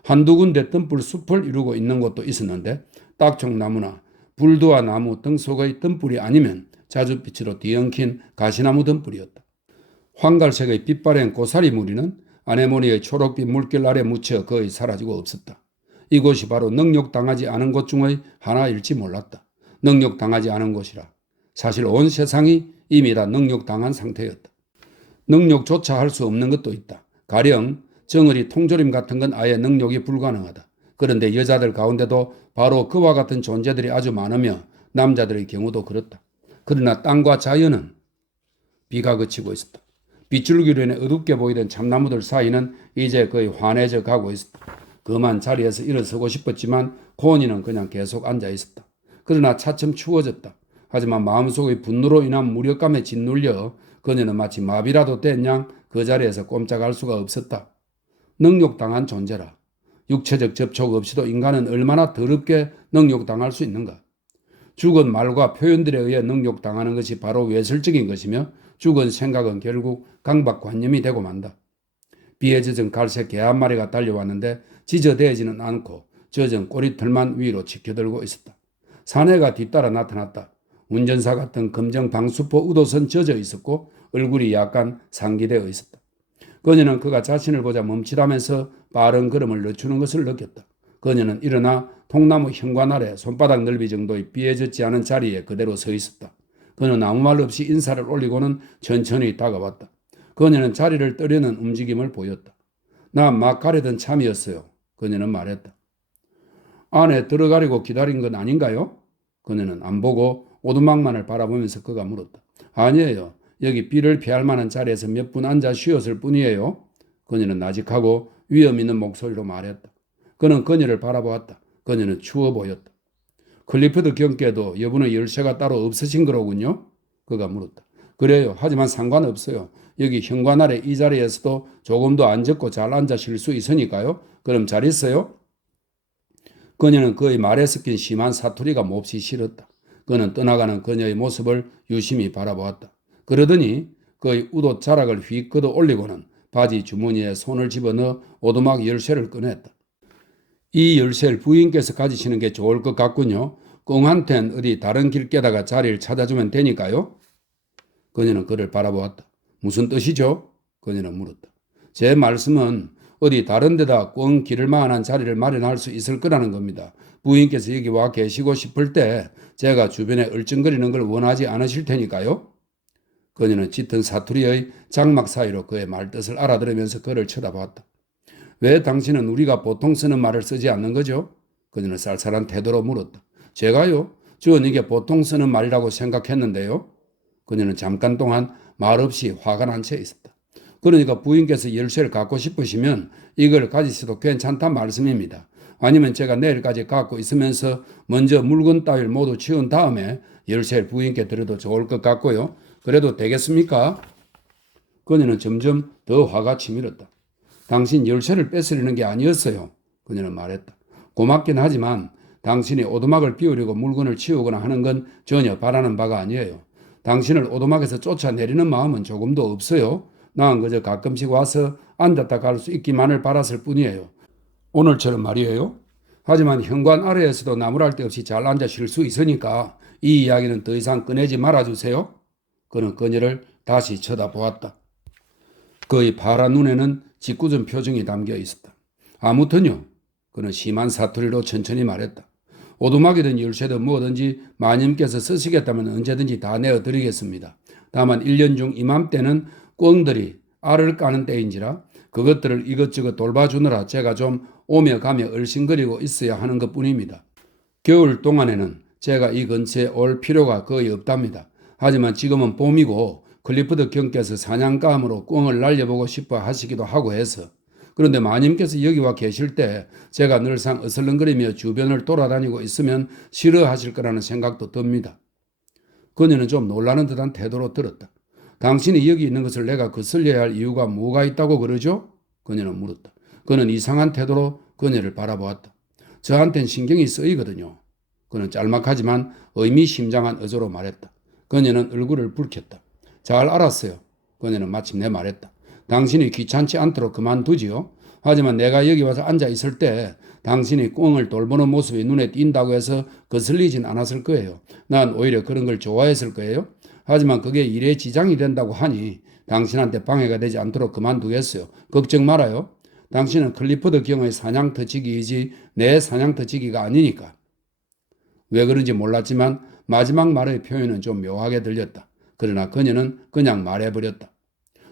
한두 군데 뜸불 숲을 이루고 있는 곳도 있었는데 딱총나무나 불두와 나무 등 속의 뜸불이 아니면 자줏빛으로 뒤엉킨 가시나무 등불이었다. 황갈색의 빛바랜 고사리 무리는 아네모니의 초록빛 물결 아래 묻혀 거의 사라지고 없었다. 이곳이 바로 능욕당하지 않은 곳 중의 하나일지 몰랐다. 능욕당하지 않은 곳이라. 사실 온 세상이 이미 다 능욕당한 상태였다. 능욕조차 할 수 없는 것도 있다. 가령 정어리 통조림 같은 건 아예 능욕이 불가능하다. 그런데 여자들 가운데도 바로 그와 같은 존재들이 아주 많으며 남자들의 경우도 그렇다. 그러나 땅과 자연은 비가 그치고 있었다. 빗줄기로 인해 어둡게 보이던 참나무들 사이는 이제 거의 환해져 가고 있었다. 그만 자리에서 일어서고 싶었지만 고은이는 그냥 계속 앉아 있었다. 그러나 차츰 추워졌다. 하지만 마음속의 분노로 인한 무력감에 짓눌려 그녀는 마치 마비라도 된 양 그 자리에서 꼼짝할 수가 없었다. 능욕당한 존재라. 육체적 접촉 없이도 인간은 얼마나 더럽게 능욕당할 수 있는가. 죽은 말과 표현들에 의해 능욕당하는 것이 바로 외설적인 것이며 죽은 생각은 결국 강박관념이 되고 만다. 비에 젖은 갈색 개 한 마리가 달려왔는데 지저대지는 않고 젖은 꼬리털만 위로 치켜들고 있었다. 사내가 뒤따라 나타났다. 운전사 같은 검정 방수포 의도선 젖어 있었고 얼굴이 약간 상기되어 있었다. 그녀는 그가 자신을 보자 멈칫하면서 빠른 걸음을 늦추는 것을 느꼈다. 그녀는 일어나 통나무 현관 아래 손바닥 넓이 정도의 비에 젖지 않은 자리에 그대로 서 있었다. 그는 아무 말 없이 인사를 올리고는 천천히 다가왔다. 그녀는 자리를 떠려는 움직임을 보였다. 나 막 가려던 참이었어요. 그녀는 말했다. 안에 들어가려고 기다린 건 아닌가요? 그녀는 안 보고 오두막만을 바라보면서 그가 물었다. 아니에요. 여기 비를 피할 만한 자리에서 몇 분 앉아 쉬었을 뿐이에요. 그녀는 나직하고 위험 있는 목소리로 말했다. 그는 그녀를 바라보았다. 그녀는 추워 보였다. 클리프드 경께도 여분의 열쇠가 따로 없으신 거로군요? 그가 물었다. 그래요. 하지만 상관없어요. 여기 현관 아래 이 자리에서도 조금 더 안 젖고 잘 앉아 쉴 수 있으니까요. 그럼 잘 있어요? 그녀는 그의 말에 섞인 심한 사투리가 몹시 싫었다. 그는 떠나가는 그녀의 모습을 유심히 바라보았다. 그러더니 그의 우도 자락을 휙 걷어 올리고는 바지 주머니에 손을 집어넣어 오두막 열쇠를 꺼냈다. 이 열쇠를 부인께서 가지시는 게 좋을 것 같군요. 꽁한텐 어디 다른 길 깨다가 자리를 찾아주면 되니까요. 그녀는 그를 바라보았다. 무슨 뜻이죠? 그녀는 물었다. 제 말씀은 어디 다른 데다 꽁 기를 만한 자리를 마련할 수 있을 거라는 겁니다. 부인께서 여기 와 계시고 싶을 때 제가 주변에 얼쩡거리는 걸 원하지 않으실 테니까요. 그녀는 짙은 사투리의 장막 사이로 그의 말뜻을 알아들으면서 그를 쳐다보았다. 왜 당신은 우리가 보통 쓰는 말을 쓰지 않는 거죠? 그녀는 쌀쌀한 태도로 물었다. 제가요? 저는 이게 보통 쓰는 말이라고 생각했는데요. 그녀는 잠깐 동안 말없이 화가 난 채 있었다. 그러니까 부인께서 열쇠를 갖고 싶으시면 이걸 가지셔도 괜찮단 말씀입니다. 아니면 제가 내일까지 갖고 있으면서 먼저 물건 따위를 모두 치운 다음에 열쇠를 부인께 드려도 좋을 것 같고요. 그래도 되겠습니까? 그녀는 점점 더 화가 치밀었다. 당신 열쇠를 뺏으려는 게 아니었어요. 그녀는 말했다. 고맙긴 하지만 당신이 오두막을 비우려고 물건을 치우거나 하는 건 전혀 바라는 바가 아니에요. 당신을 오두막에서 쫓아내리는 마음은 조금도 없어요. 난 그저 가끔씩 와서 앉았다 갈 수 있기만을 바랐을 뿐이에요. 오늘처럼 말이에요. 하지만 현관 아래에서도 나무랄 데 없이 잘 앉아 쉴 수 있으니까 이 이야기는 더 이상 꺼내지 말아주세요. 그는 그녀를 다시 쳐다보았다. 그의 파란 눈에는 짓궂은 표정이 담겨 있었다. 아무튼요. 그는 심한 사투리로 천천히 말했다. 오두막이든 열쇠든 뭐든지 마님께서 쓰시겠다면 언제든지 다 내어드리겠습니다. 다만 1년 중 이맘때는 꿩들이 알을 까는 때인지라 그것들을 이것저것 돌봐주느라 제가 좀 오며 가며 얼씬거리고 있어야 하는 것뿐입니다. 겨울 동안에는 제가 이 근처에 올 필요가 거의 없답니다. 하지만 지금은 봄이고 클리프드 경께서 사냥감으로 꿩을 날려보고 싶어 하시기도 하고 해서 그런데 마님께서 여기 와 계실 때 제가 늘상 어슬렁거리며 주변을 돌아다니고 있으면 싫어하실 거라는 생각도 듭니다. 그녀는 좀 놀라는 듯한 태도로 들었다. 당신이 여기 있는 것을 내가 거슬려야 할 이유가 뭐가 있다고 그러죠? 그녀는 물었다. 그는 이상한 태도로 그녀를 바라보았다. 저한텐 신경이 쓰이거든요. 그는 짤막하지만 의미심장한 어조로 말했다. 그녀는 얼굴을 붉혔다. 잘 알았어요. 그녀는 마침내 말했다. 당신이 귀찮지 않도록 그만두지요. 하지만 내가 여기 와서 앉아 있을 때 당신이 꽁을 돌보는 모습이 눈에 띈다고 해서 거슬리진 않았을 거예요. 난 오히려 그런 걸 좋아했을 거예요. 하지만 그게 일에 지장이 된다고 하니 당신한테 방해가 되지 않도록 그만두겠어요. 걱정 말아요. 당신은 클리포드 경의 사냥터치기이지 내 사냥터치기가 아니니까. 왜 그런지 몰랐지만 마지막 말의 표현은 좀 묘하게 들렸다. 그러나 그녀는 그냥 말해버렸다.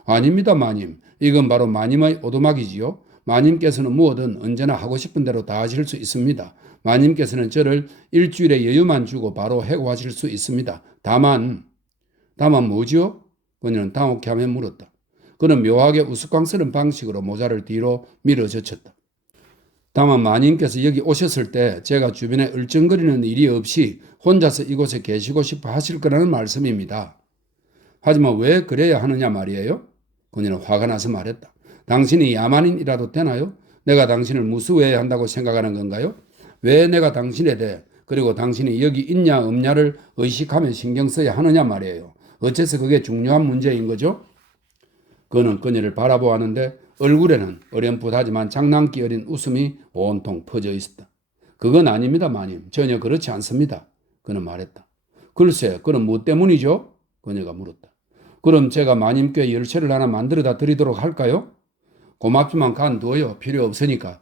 아닙니다, 마님. 이건 바로 마님의 오두막이지요. 마님께서는 무엇든 언제나 하고 싶은 대로 다 하실 수 있습니다. 마님께서는 저를 일주일의 여유만 주고 바로 해고하실 수 있습니다. 다만 뭐지요? 그녀는 당혹해하며 물었다. 그는 묘하게 우스꽝스러운 방식으로 모자를 뒤로 밀어젖혔다. 다만 마님께서 여기 오셨을 때 제가 주변에 얼쩡거리는 일이 없이 혼자서 이곳에 계시고 싶어 하실 거라는 말씀입니다. 하지만 왜 그래야 하느냐 말이에요? 그녀는 화가 나서 말했다. 당신이 야만인이라도 되나요? 내가 당신을 무수해야 한다고 생각하는 건가요? 왜 내가 당신에 대해 그리고 당신이 여기 있냐 없냐를 의식하며 신경 써야 하느냐 말이에요. 어째서 그게 중요한 문제인 거죠? 그는 그녀를 바라보았는데 얼굴에는 어렴풋하지만 장난기 어린 웃음이 온통 퍼져 있었다. 그건 아닙니다, 마님. 전혀 그렇지 않습니다. 그는 말했다. 글쎄, 그럼 뭐 때문이죠? 그녀가 물었다. 그럼 제가 마님께 열쇠를 하나 만들어다 드리도록 할까요? 고맙지만 간두어요. 필요 없으니까.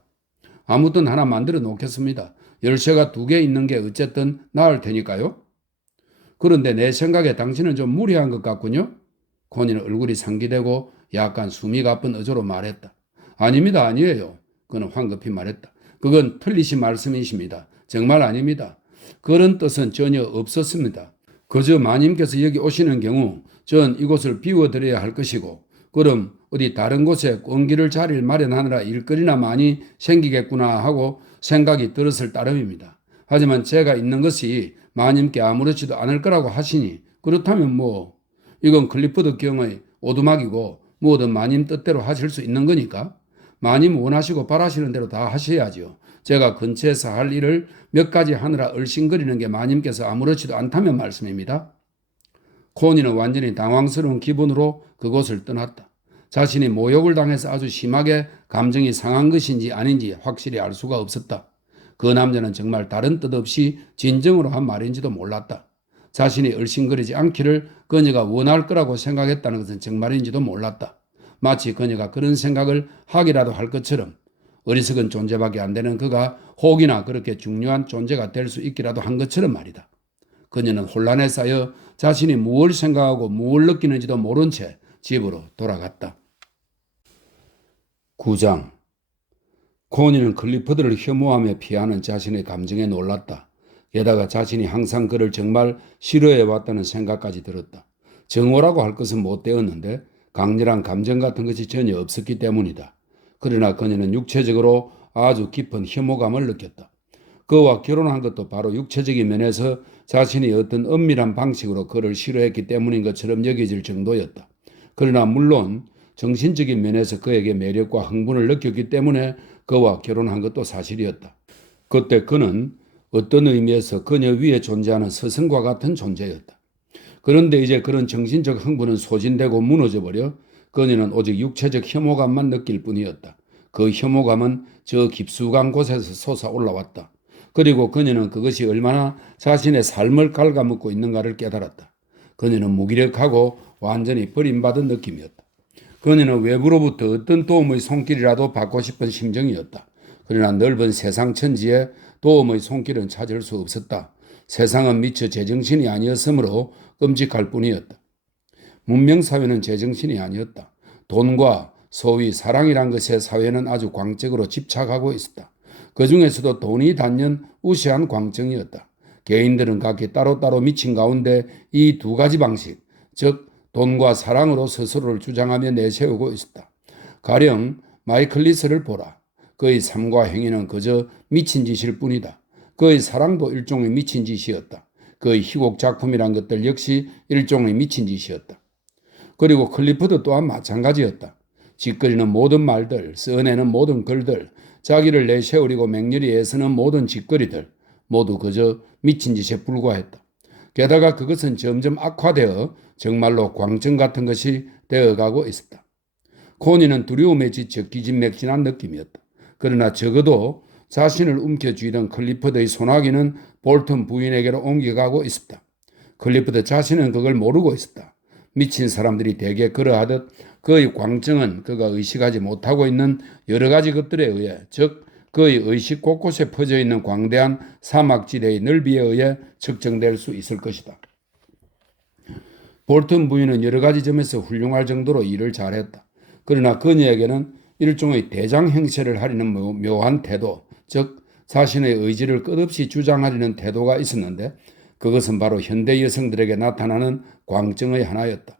아무튼 하나 만들어 놓겠습니다. 열쇠가 2개 있는 게 어쨌든 나을 테니까요. 그런데 내 생각에 당신은 좀 무리한 것 같군요. 코니는 얼굴이 상기되고 약간 숨이 가쁜 어조로 말했다. 아닙니다. 아니에요. 그는 황급히 말했다. 그건 틀리신 말씀이십니다. 정말 아닙니다. 그런 뜻은 전혀 없었습니다. 그저 마님께서 여기 오시는 경우 전 이곳을 비워드려야 할 것이고 그럼 어디 다른 곳에 꽁기를 자리를 마련하느라 일거리나 많이 생기겠구나 하고 생각이 들었을 따름입니다. 하지만 제가 있는 것이 마님께 아무렇지도 않을 거라고 하시니 그렇다면 이건 클리포드 경의 오두막이고 뭐든 마님 뜻대로 하실 수 있는 거니까 마님 원하시고 바라시는 대로 다 하셔야지요. 제가 근처에서 할 일을 몇 가지 하느라 얼씬거리는 게 마님께서 아무렇지도 않다면 말씀입니다. 코니는 완전히 당황스러운 기분으로 그곳을 떠났다. 자신이 모욕을 당해서 아주 심하게 감정이 상한 것인지 아닌지 확실히 알 수가 없었다. 그 남자는 정말 다른 뜻 없이 진정으로 한 말인지도 몰랐다. 자신이 얼씬거리지 않기를 그녀가 원할 거라고 생각했다는 것은 정말인지도 몰랐다. 마치 그녀가 그런 생각을 하기라도 할 것처럼 어리석은 존재밖에 안 되는 그가 혹이나 그렇게 중요한 존재가 될 수 있기라도 한 것처럼 말이다. 그녀는 혼란에 쌓여 자신이 무엇을 생각하고 무엇을 느끼는지도 모른 채 집으로 돌아갔다. 9장. 코니는 클리포드를 혐오하며 피하는 자신의 감정에 놀랐다. 게다가 자신이 항상 그를 정말 싫어해왔다는 생각까지 들었다. 정오라고 할 것은 못 되었는데 강렬한 감정 같은 것이 전혀 없었기 때문이다. 그러나 그녀는 육체적으로 아주 깊은 혐오감을 느꼈다. 그와 결혼한 것도 바로 육체적인 면에서 자신이 어떤 은밀한 방식으로 그를 싫어했기 때문인 것처럼 여겨질 정도였다. 그러나 물론 정신적인 면에서 그에게 매력과 흥분을 느꼈기 때문에 그와 결혼한 것도 사실이었다. 그때 그는 어떤 의미에서 그녀 위에 존재하는 스승과 같은 존재였다. 그런데 이제 그런 정신적 흥분은 소진되고 무너져버려 그녀는 오직 육체적 혐오감만 느낄 뿐이었다. 그 혐오감은 저 깊숙한 곳에서 솟아올라왔다. 그리고 그녀는 그것이 얼마나 자신의 삶을 갉아먹고 있는가를 깨달았다. 그녀는 무기력하고 완전히 버림받은 느낌이었다. 그녀는 외부로부터 어떤 도움의 손길이라도 받고 싶은 심정이었다. 그러나 넓은 세상 천지에 도움의 손길은 찾을 수 없었다. 세상은 미처 제정신이 아니었으므로 끔찍할 뿐이었다. 문명사회는 제정신이 아니었다. 돈과 소위 사랑이란 것에 사회는 아주 광적으로 집착하고 있었다. 그 중에서도 돈이 단연 우세한 광증이었다. 개인들은 각기 따로따로 미친 가운데 이 2가지 방식, 즉 돈과 사랑으로 스스로를 주장하며 내세우고 있었다. 가령 마이클 리스를 보라. 그의 삶과 행위는 그저 미친 짓일 뿐이다. 그의 사랑도 일종의 미친 짓이었다. 그의 희곡 작품이란 것들 역시 일종의 미친 짓이었다. 그리고 클리포드 또한 마찬가지였다. 짓거리는 모든 말들, 써내는 모든 글들, 자기를 내세우려고 맹렬히 애쓰는 모든 짓거리들 모두 그저 미친 짓에 불과했다. 게다가 그것은 점점 악화되어 정말로 광증 같은 것이 되어가고 있었다. 코니는 두려움에 지쳐 기진맥진한 느낌이었다. 그러나 적어도 자신을 움켜쥐던 클리포드의 소나기는 볼튼 부인에게로 옮겨가고 있었다. 클리프드 자신은 그걸 모르고 있었다. 미친 사람들이 대개 그러하듯 그의 광증은 그가 의식하지 못하고 있는 여러 가지 것들에 의해, 즉 그의 의식 곳곳에 퍼져 있는 광대한 사막지대의 넓이에 의해 측정될 수 있을 것이다. 볼튼 부인은 여러 가지 점에서 훌륭할 정도로 일을 잘했다. 그러나 그녀에게는 일종의 대장 행세를 하려는 묘한 태도, 즉 자신의 의지를 끝없이 주장하려는 태도가 있었는데 그것은 바로 현대 여성들에게 나타나는 광증의 하나였다.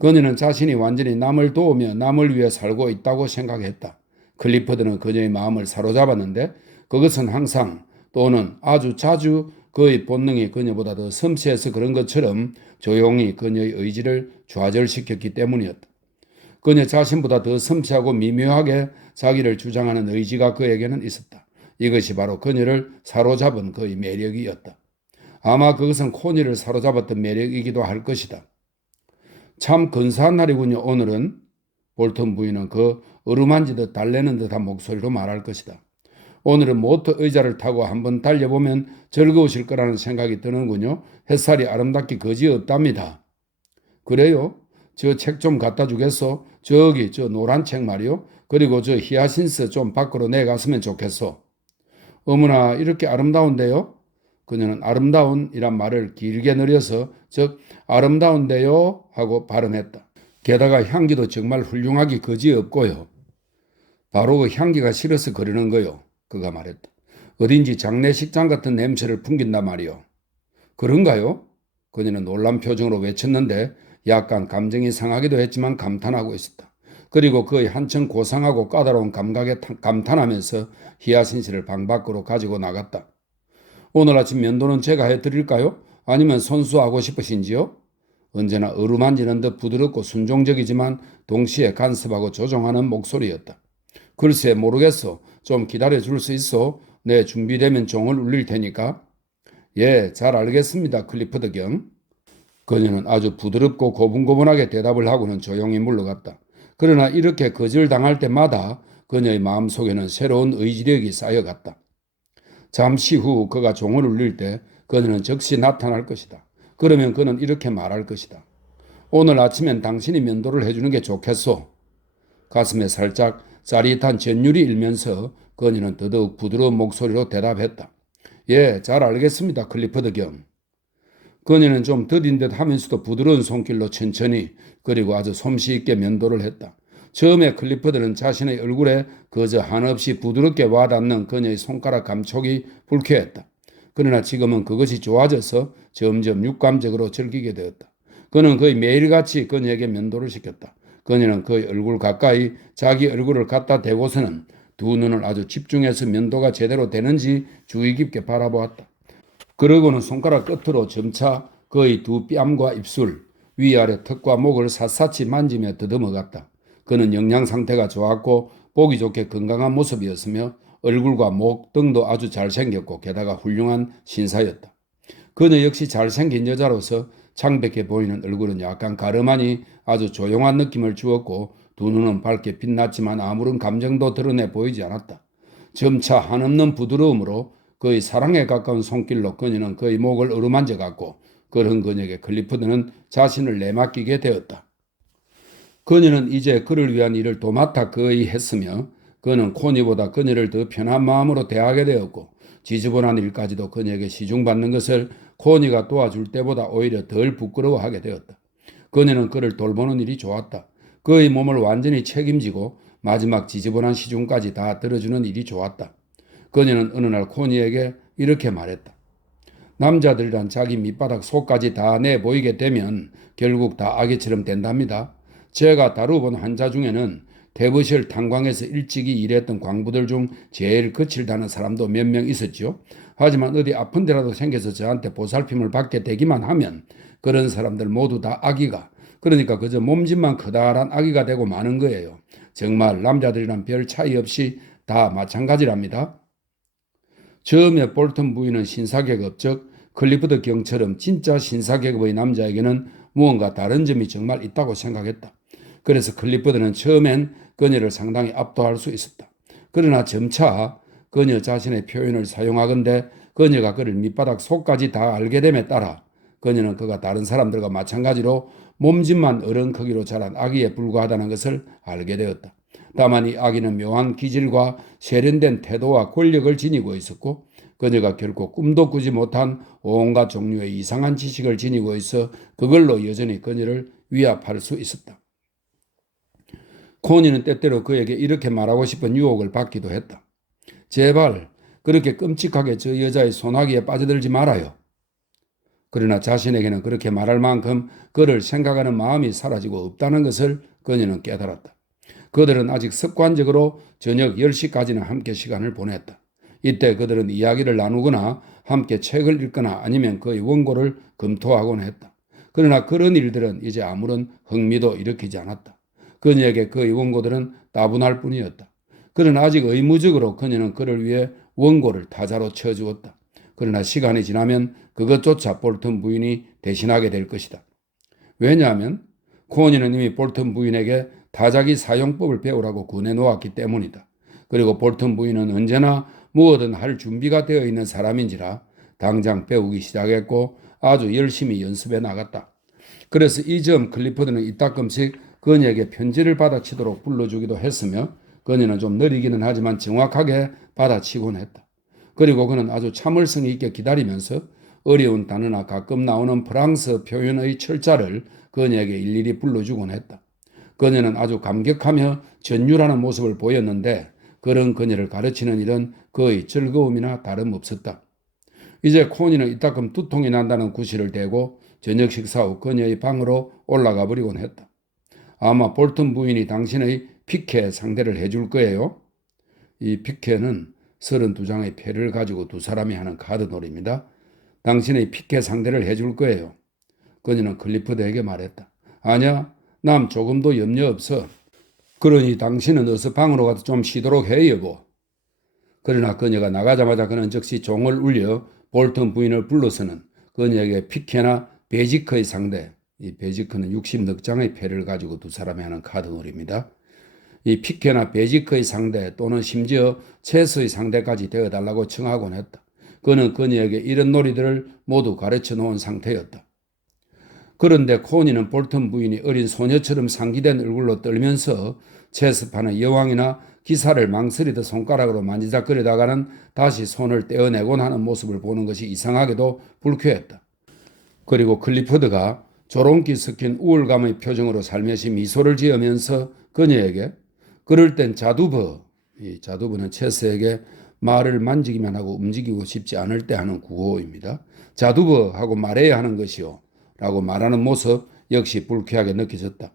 그녀는 자신이 완전히 남을 도우며 남을 위해 살고 있다고 생각했다. 클리퍼드는 그녀의 마음을 사로잡았는데 그것은 항상 또는 아주 자주 그의 본능이 그녀보다 더 섬세해서 그런 것처럼 조용히 그녀의 의지를 좌절시켰기 때문이었다. 그녀 자신보다 더 섬세하고 미묘하게 자기를 주장하는 의지가 그에게는 있었다. 이것이 바로 그녀를 사로잡은 그의 매력이었다. 아마 그것은 코니를 사로잡았던 매력이기도 할 것이다. 참 근사한 날이군요. 오늘은. 볼턴 부인은 그 어루만지듯 달래는 듯한 목소리로 말할 것이다. 오늘은 모터 의자를 타고 한번 달려보면 즐거우실 거라는 생각이 드는군요. 햇살이 아름답기 그지없답니다. 그래요? 저 책 좀 갖다 주겠소? 저기 저 노란 책 말이요. 그리고 저 히아신스 좀 밖으로 내갔으면 좋겠소. 어머나 이렇게 아름다운데요? 그녀는 아름다운이란 말을 길게 늘려서 즉 아름다운데요 하고 발음했다. 게다가 향기도 정말 훌륭하기 그지없고요. 바로 그 향기가 싫어서 그러는 거요. 그가 말했다. 어딘지 장례식장 같은 냄새를 풍긴단 말이요. 그런가요? 그녀는 놀란 표정으로 외쳤는데 약간 감정이 상하기도 했지만 감탄하고 있었다. 그리고 그의 한층 고상하고 까다로운 감각에 감탄하면서 히아신스를 방 밖으로 가지고 나갔다. 오늘 아침 면도는 제가 해드릴까요? 아니면 손수하고 싶으신지요? 언제나 어루만지는 듯 부드럽고 순종적이지만 동시에 간섭하고 조종하는 목소리였다. 글쎄 모르겠어. 좀 기다려줄 수 있어? 네, 준비되면 종을 울릴 테니까. 예, 잘 알겠습니다. 클리퍼드 경. 그녀는 아주 부드럽고 고분고분하게 대답을 하고는 조용히 물러갔다. 그러나 이렇게 거절당할 때마다 그녀의 마음속에는 새로운 의지력이 쌓여갔다. 잠시 후 그가 종을 울릴 때 그녀는 즉시 나타날 것이다. 그러면 그는 이렇게 말할 것이다. 오늘 아침엔 당신이 면도를 해주는 게 좋겠소. 가슴에 살짝 짜릿한 전율이 일면서 그녀는 더더욱 부드러운 목소리로 대답했다. 예, 잘 알겠습니다. 클리퍼드 경. 그녀는 좀 더딘 듯 하면서도 부드러운 손길로 천천히 그리고 아주 솜씨 있게 면도를 했다. 처음에 클리퍼드는 자신의 얼굴에 그저 한없이 부드럽게 와닿는 그녀의 손가락 감촉이 불쾌했다. 그러나 지금은 그것이 좋아져서 점점 육감적으로 즐기게 되었다. 그는 거의 매일같이 그녀에게 면도를 시켰다. 그녀는 그의 얼굴 가까이 자기 얼굴을 갖다 대고서는 두 눈을 아주 집중해서 면도가 제대로 되는지 주의 깊게 바라보았다. 그러고는 손가락 끝으로 점차 그의 두 뺨과 입술, 위아래 턱과 목을 샅샅이 만지며 더듬어갔다. 그는 영양 상태가 좋았고 보기 좋게 건강한 모습이었으며 얼굴과 목 등도 아주 잘생겼고 게다가 훌륭한 신사였다. 그녀 역시 잘생긴 여자로서 창백해 보이는 얼굴은 약간 가름하니 아주 조용한 느낌을 주었고 두 눈은 밝게 빛났지만 아무런 감정도 드러내 보이지 않았다. 점차 한없는 부드러움으로 그의 사랑에 가까운 손길로 그녀는 그의 목을 어루만져 갔고 그런 그녀에게 클리퍼드는 자신을 내맡기게 되었다. 그녀는 이제 그를 위한 일을 도맡아 거의 했으며 그는 코니보다 그녀를 더 편한 마음으로 대하게 되었고 지저분한 일까지도 그녀에게 시중받는 것을 코니가 도와줄 때보다 오히려 덜 부끄러워하게 되었다. 그녀는 그를 돌보는 일이 좋았다. 그의 몸을 완전히 책임지고 마지막 지저분한 시중까지 다 들어주는 일이 좋았다. 그녀는 어느 날 코니에게 이렇게 말했다. 남자들이란 자기 밑바닥 속까지 다 내보이게 되면 결국 다 아기처럼 된답니다. 제가 다루본 환자 중에는 대부실 탄광에서 일찍이 일했던 광부들 중 제일 거칠다는 사람도 몇 명 있었죠. 하지만 어디 아픈 데라도 생겨서 저한테 보살핌을 받게 되기만 하면 그런 사람들 모두 다 아기가, 그러니까 그저 몸집만 커다란 아기가 되고 마는 거예요. 정말 남자들이란 별 차이 없이 다 마찬가지랍니다. 처음에 볼턴 부인은 신사계급, 즉 클리프드 경처럼 진짜 신사계급의 남자에게는 무언가 다른 점이 정말 있다고 생각했다. 그래서 클리퍼드는 처음엔 그녀를 상당히 압도할 수 있었다. 그러나 점차 그녀 자신의 표현을 사용하건대 그녀가 그를 밑바닥 속까지 다 알게 됨에 따라 그녀는 그가 다른 사람들과 마찬가지로 몸집만 어른 크기로 자란 아기에 불과하다는 것을 알게 되었다. 다만 이 아기는 묘한 기질과 세련된 태도와 권력을 지니고 있었고 그녀가 결코 꿈도 꾸지 못한 온갖 종류의 이상한 지식을 지니고 있어 그걸로 여전히 그녀를 위압할 수 있었다. 코니는 때때로 그에게 이렇게 말하고 싶은 유혹을 받기도 했다. 제발 그렇게 끔찍하게 저 여자의 손아귀에 빠져들지 말아요. 그러나 자신에게는 그렇게 말할 만큼 그를 생각하는 마음이 사라지고 없다는 것을 그녀는 깨달았다. 그들은 아직 습관적으로 저녁 10시까지는 함께 시간을 보냈다. 이때 그들은 이야기를 나누거나 함께 책을 읽거나 아니면 그의 원고를 검토하곤 했다. 그러나 그런 일들은 이제 아무런 흥미도 일으키지 않았다. 그녀에게 그의 원고들은 따분할 뿐이었다. 그러나 아직 의무적으로 그녀는 그를 위해 원고를 타자로 쳐주었다. 그러나 시간이 지나면 그것조차 볼턴 부인이 대신하게 될 것이다. 왜냐하면 코니는 이미 볼턴 부인에게 타자기 사용법을 배우라고 권해놓았기 때문이다. 그리고 볼턴 부인은 언제나 무엇든 할 준비가 되어 있는 사람인지라 당장 배우기 시작했고 아주 열심히 연습해 나갔다. 그래서 이 점 클리포드는 이따금씩 그녀에게 편지를 받아치도록 불러주기도 했으며 그녀는 좀 느리기는 하지만 정확하게 받아치곤 했다. 그리고 그는 아주 참을성 있게 기다리면서 어려운 단어나 가끔 나오는 프랑스 표현의 철자를 그녀에게 일일이 불러주곤 했다. 그녀는 아주 감격하며 전율하는 모습을 보였는데 그런 그녀를 가르치는 일은 거의 즐거움이나 다름없었다. 이제 코니는 이따금 두통이 난다는 구실을 대고 저녁 식사 후 그녀의 방으로 올라가 버리곤 했다. 아마 볼턴 부인이 당신의 피케 상대를 해줄 거예요. 이 피케는 32장의 패를 가지고 두 사람이 하는 카드놀이입니다. 당신의 피케 상대를 해줄 거예요. 그녀는 클리포드에게 말했다. 아니야, 남 조금도 염려 없어. 그러니 당신은 어서 방으로 가서 좀 쉬도록 해 여보. 그러나 그녀가 나가자마자 그는 즉시 종을 울려 볼턴 부인을 불러서는 그녀에게 피케나 베지크의 상대, 이 베지크는 60넉 장의 패를 가지고 두 사람이 하는 카드놀이입니다. 이 피케나 베지크의 상대 또는 심지어 체스의 상대까지 되어달라고 청하곤 했다. 그는 그녀에게 이런 놀이들을 모두 가르쳐 놓은 상태였다. 그런데 코니는 볼턴 부인이 어린 소녀처럼 상기된 얼굴로 떨면서 체스판의 여왕이나 기사를 망설이듯 손가락으로 만지작거리다가는 다시 손을 떼어내곤 하는 모습을 보는 것이 이상하게도 불쾌했다. 그리고 클리포드가 조롱기 섞인 우울감의 표정으로 살며시 미소를 지으면서 그녀에게 그럴 땐 자두버, 이 자두버는 체스에게 말을 만지기만 하고 움직이고 싶지 않을 때 하는 구호입니다. 자두버 하고 말해야 하는 것이요 라고 말하는 모습 역시 불쾌하게 느껴졌다.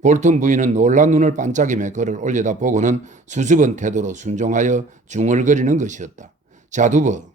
볼턴 부인은 놀란 눈을 반짝이며 그를 올려다보고는 수줍은 태도로 순종하여 중얼거리는 것이었다. 자두버.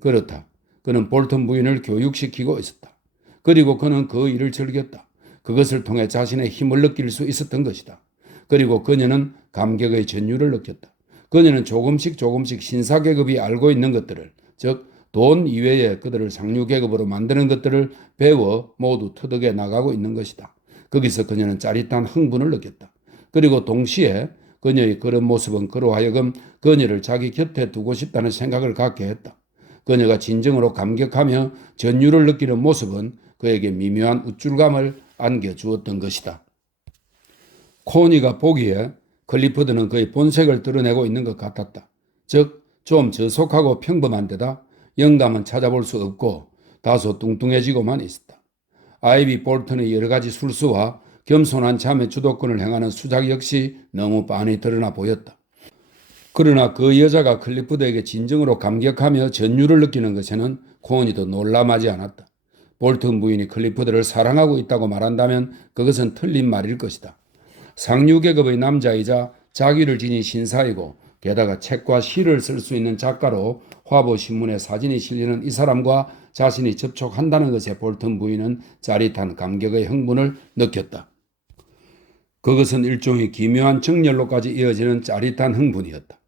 그렇다. 그는 볼턴 부인을 교육시키고 있었다. 그리고 그는 그 일을 즐겼다. 그것을 통해 자신의 힘을 느낄 수 있었던 것이다. 그리고 그녀는 감격의 전율을 느꼈다. 그녀는 조금씩 신사계급이 알고 있는 것들을, 즉 돈 이외에 그들을 상류계급으로 만드는 것들을 배워 모두 터득해 나가고 있는 것이다. 거기서 그녀는 짜릿한 흥분을 느꼈다. 그리고 동시에 그녀의 그런 모습은 그로 하여금 그녀를 자기 곁에 두고 싶다는 생각을 갖게 했다. 그녀가 진정으로 감격하며 전율을 느끼는 모습은 그에게 미묘한 우쭐감을 안겨주었던 것이다. 코니가 보기에 클리포드는 그의 본색을 드러내고 있는 것 같았다. 즉, 좀 저속하고 평범한 데다 영감은 찾아볼 수 없고 다소 뚱뚱해지고만 있었다. 아이비 볼턴의 여러 가지 술수와 겸손한 자매 주도권을 행하는 수작 역시 너무 빤히 드러나 보였다. 그러나 그 여자가 클리포드에게 진정으로 감격하며 전율을 느끼는 것에는 코니도 놀람하지 않았다. 볼턴 부인이 클리포드를 사랑하고 있다고 말한다면 그것은 틀린 말일 것이다. 상류계급의 남자이자 자기를 지닌 신사이고 게다가 책과 시를 쓸 수 있는 작가로 화보신문에 사진이 실리는 이 사람과 자신이 접촉한다는 것에 볼턴 부인은 짜릿한 감격의 흥분을 느꼈다. 그것은 일종의 기묘한 정열로까지 이어지는 짜릿한 흥분이었다.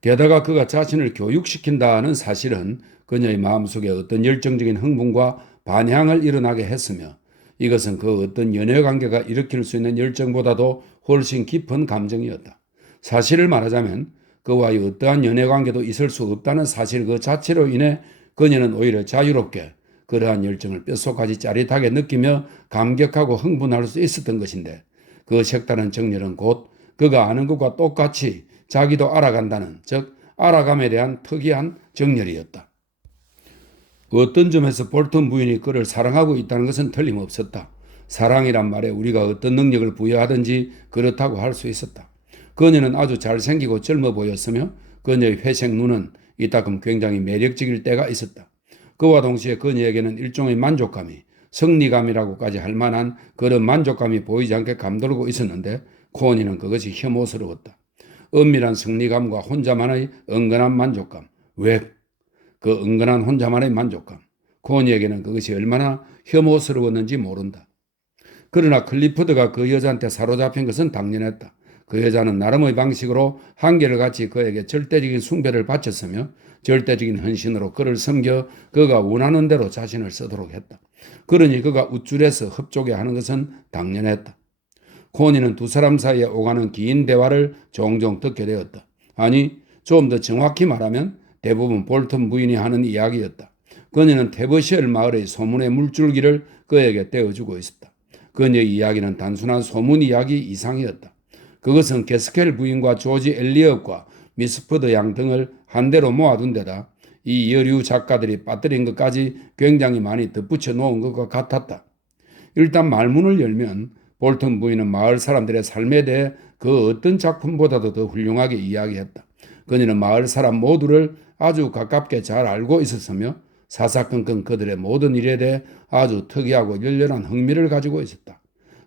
게다가 그가 자신을 교육시킨다는 사실은 그녀의 마음속에 어떤 열정적인 흥분과 반향을 일어나게 했으며 이것은 그 어떤 연애관계가 일으킬 수 있는 열정보다도 훨씬 깊은 감정이었다. 사실을 말하자면 그와의 어떠한 연애관계도 있을 수 없다는 사실 그 자체로 인해 그녀는 오히려 자유롭게 그러한 열정을 뼛속까지 짜릿하게 느끼며 감격하고 흥분할 수 있었던 것인데 그 색다른 정열은 곧 그가 아는 것과 똑같이 자기도 알아간다는, 즉 알아감에 대한 특이한 정열이었다. 어떤 점에서 볼턴 부인이 그를 사랑하고 있다는 것은 틀림없었다. 사랑이란 말에 우리가 어떤 능력을 부여하든지 그렇다고 할 수 있었다. 그녀는 아주 잘생기고 젊어 보였으며 그녀의 회색 눈은 이따금 굉장히 매력적일 때가 있었다. 그와 동시에 그녀에게는 일종의 만족감이, 승리감이라고까지 할 만한 그런 만족감이 보이지 않게 감돌고 있었는데 코니는 그것이 혐오스러웠다. 은밀한 승리감과 혼자만의 은근한 만족감. 왜? 그 은근한 혼자만의 만족감. 코니에게는 그것이 얼마나 혐오스러웠는지 모른다. 그러나 클리포드가 그 여자한테 사로잡힌 것은 당연했다. 그 여자는 나름의 방식으로 한결같이 그에게 절대적인 숭배를 바쳤으며 절대적인 헌신으로 그를 섬겨 그가 원하는 대로 자신을 쓰도록 했다. 그러니 그가 우쭐해서 흡족해 하는 것은 당연했다. 코니는 두 사람 사이에 오가는 긴 대화를 종종 듣게 되었다. 아니, 좀 더 정확히 말하면 대부분 볼턴 부인이 하는 이야기였다. 그녀는 테버시엘 마을의 소문의 물줄기를 그에게 떼어주고 있었다. 그녀의 이야기는 단순한 소문 이야기 이상이었다. 그것은 게스켈 부인과 조지 엘리엇과 미스퍼드 양 등을 한데로 모아둔 데다 이 여류 작가들이 빠뜨린 것까지 굉장히 많이 덧붙여 놓은 것과 같았다. 일단 말문을 열면 볼턴 부인은 마을 사람들의 삶에 대해 그 어떤 작품보다도 더 훌륭하게 이야기했다. 그녀는 마을 사람 모두를 아주 가깝게 잘 알고 있었으며 사사건건 그들의 모든 일에 대해 아주 특이하고 열렬한 흥미를 가지고 있었다.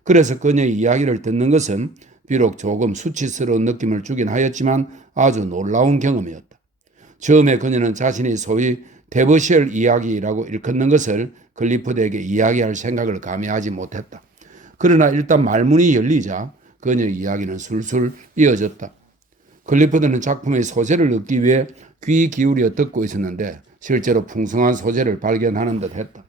그래서 그녀의 이야기를 듣는 것은 비록 조금 수치스러운 느낌을 주긴 하였지만 아주 놀라운 경험이었다. 처음에 그녀는 자신이 소위 테버시엘 이야기라고 일컫는 것을 클리포드에게 이야기할 생각을 감히 하지 못했다. 그러나 일단 말문이 열리자 그녀의 이야기는 술술 이어졌다. 클리포드는 작품의 소재를 얻기 위해 귀 기울여 듣고 있었는데 실제로 풍성한 소재를 발견하는 듯 했다.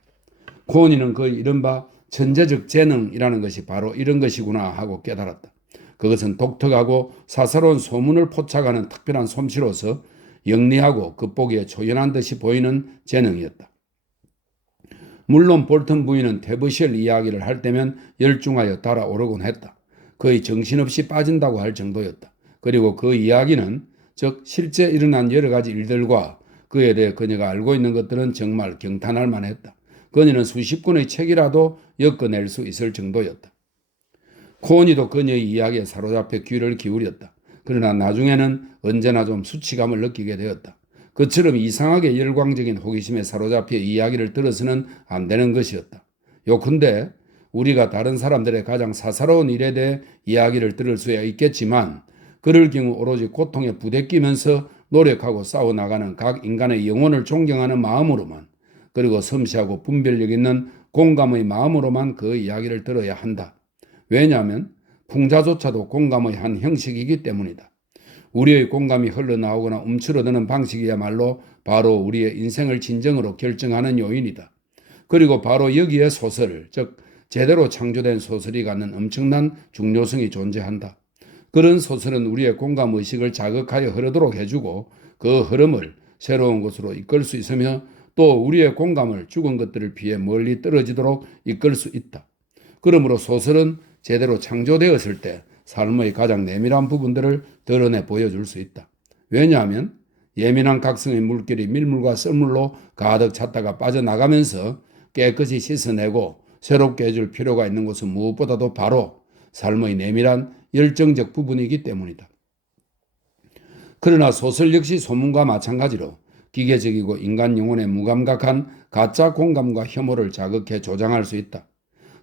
코니는 그 이른바 천재적 재능이라는 것이 바로 이런 것이구나 하고 깨달았다. 그것은 독특하고 사사로운 소문을 포착하는 특별한 솜씨로서 영리하고 겉보기에 초연한 듯이 보이는 재능이었다. 물론 볼턴 부인은 테버시엘 이야기를 할 때면 열중하여 달아오르곤 했다. 거의 정신없이 빠진다고 할 정도였다. 그리고 그 이야기는, 즉 실제 일어난 여러 가지 일들과 그에 대해 그녀가 알고 있는 것들은 정말 경탄할 만했다. 그녀는 수십 권의 책이라도 엮어낼 수 있을 정도였다. 코니도 그녀의 이야기에 사로잡혀 귀를 기울였다. 그러나 나중에는 언제나 좀 수치감을 느끼게 되었다. 그처럼 이상하게 열광적인 호기심에 사로잡혀 이야기를 들어서는 안 되는 것이었다. 요컨대 우리가 다른 사람들의 가장 사사로운 일에 대해 이야기를 들을 수야 있겠지만 그럴 경우 오로지 고통에 부대끼면서 노력하고 싸워나가는 각 인간의 영혼을 존경하는 마음으로만, 그리고 섬세하고 분별력 있는 공감의 마음으로만 그 이야기를 들어야 한다. 왜냐하면 풍자조차도 공감의 한 형식이기 때문이다. 우리의 공감이 흘러나오거나 움츠러드는 방식이야말로 바로 우리의 인생을 진정으로 결정하는 요인이다. 그리고 바로 여기에 소설, 즉 제대로 창조된 소설이 갖는 엄청난 중요성이 존재한다. 그런 소설은 우리의 공감의식을 자극하여 흐르도록 해주고 그 흐름을 새로운 곳으로 이끌 수 있으며 또 우리의 공감을 죽은 것들을 피해 멀리 떨어지도록 이끌 수 있다. 그러므로 소설은 제대로 창조되었을 때 삶의 가장 내밀한 부분들을 드러내 보여줄 수 있다. 왜냐하면 예민한 각성의 물결이 밀물과 썰물로 가득 찼다가 빠져나가면서 깨끗이 씻어내고 새롭게 해줄 필요가 있는 것은 무엇보다도 바로 삶의 내밀한 열정적 부분이기 때문이다. 그러나 소설 역시 소문과 마찬가지로 기계적이고 인간 영혼에 무감각한 가짜 공감과 혐오를 자극해 조장할 수 있다.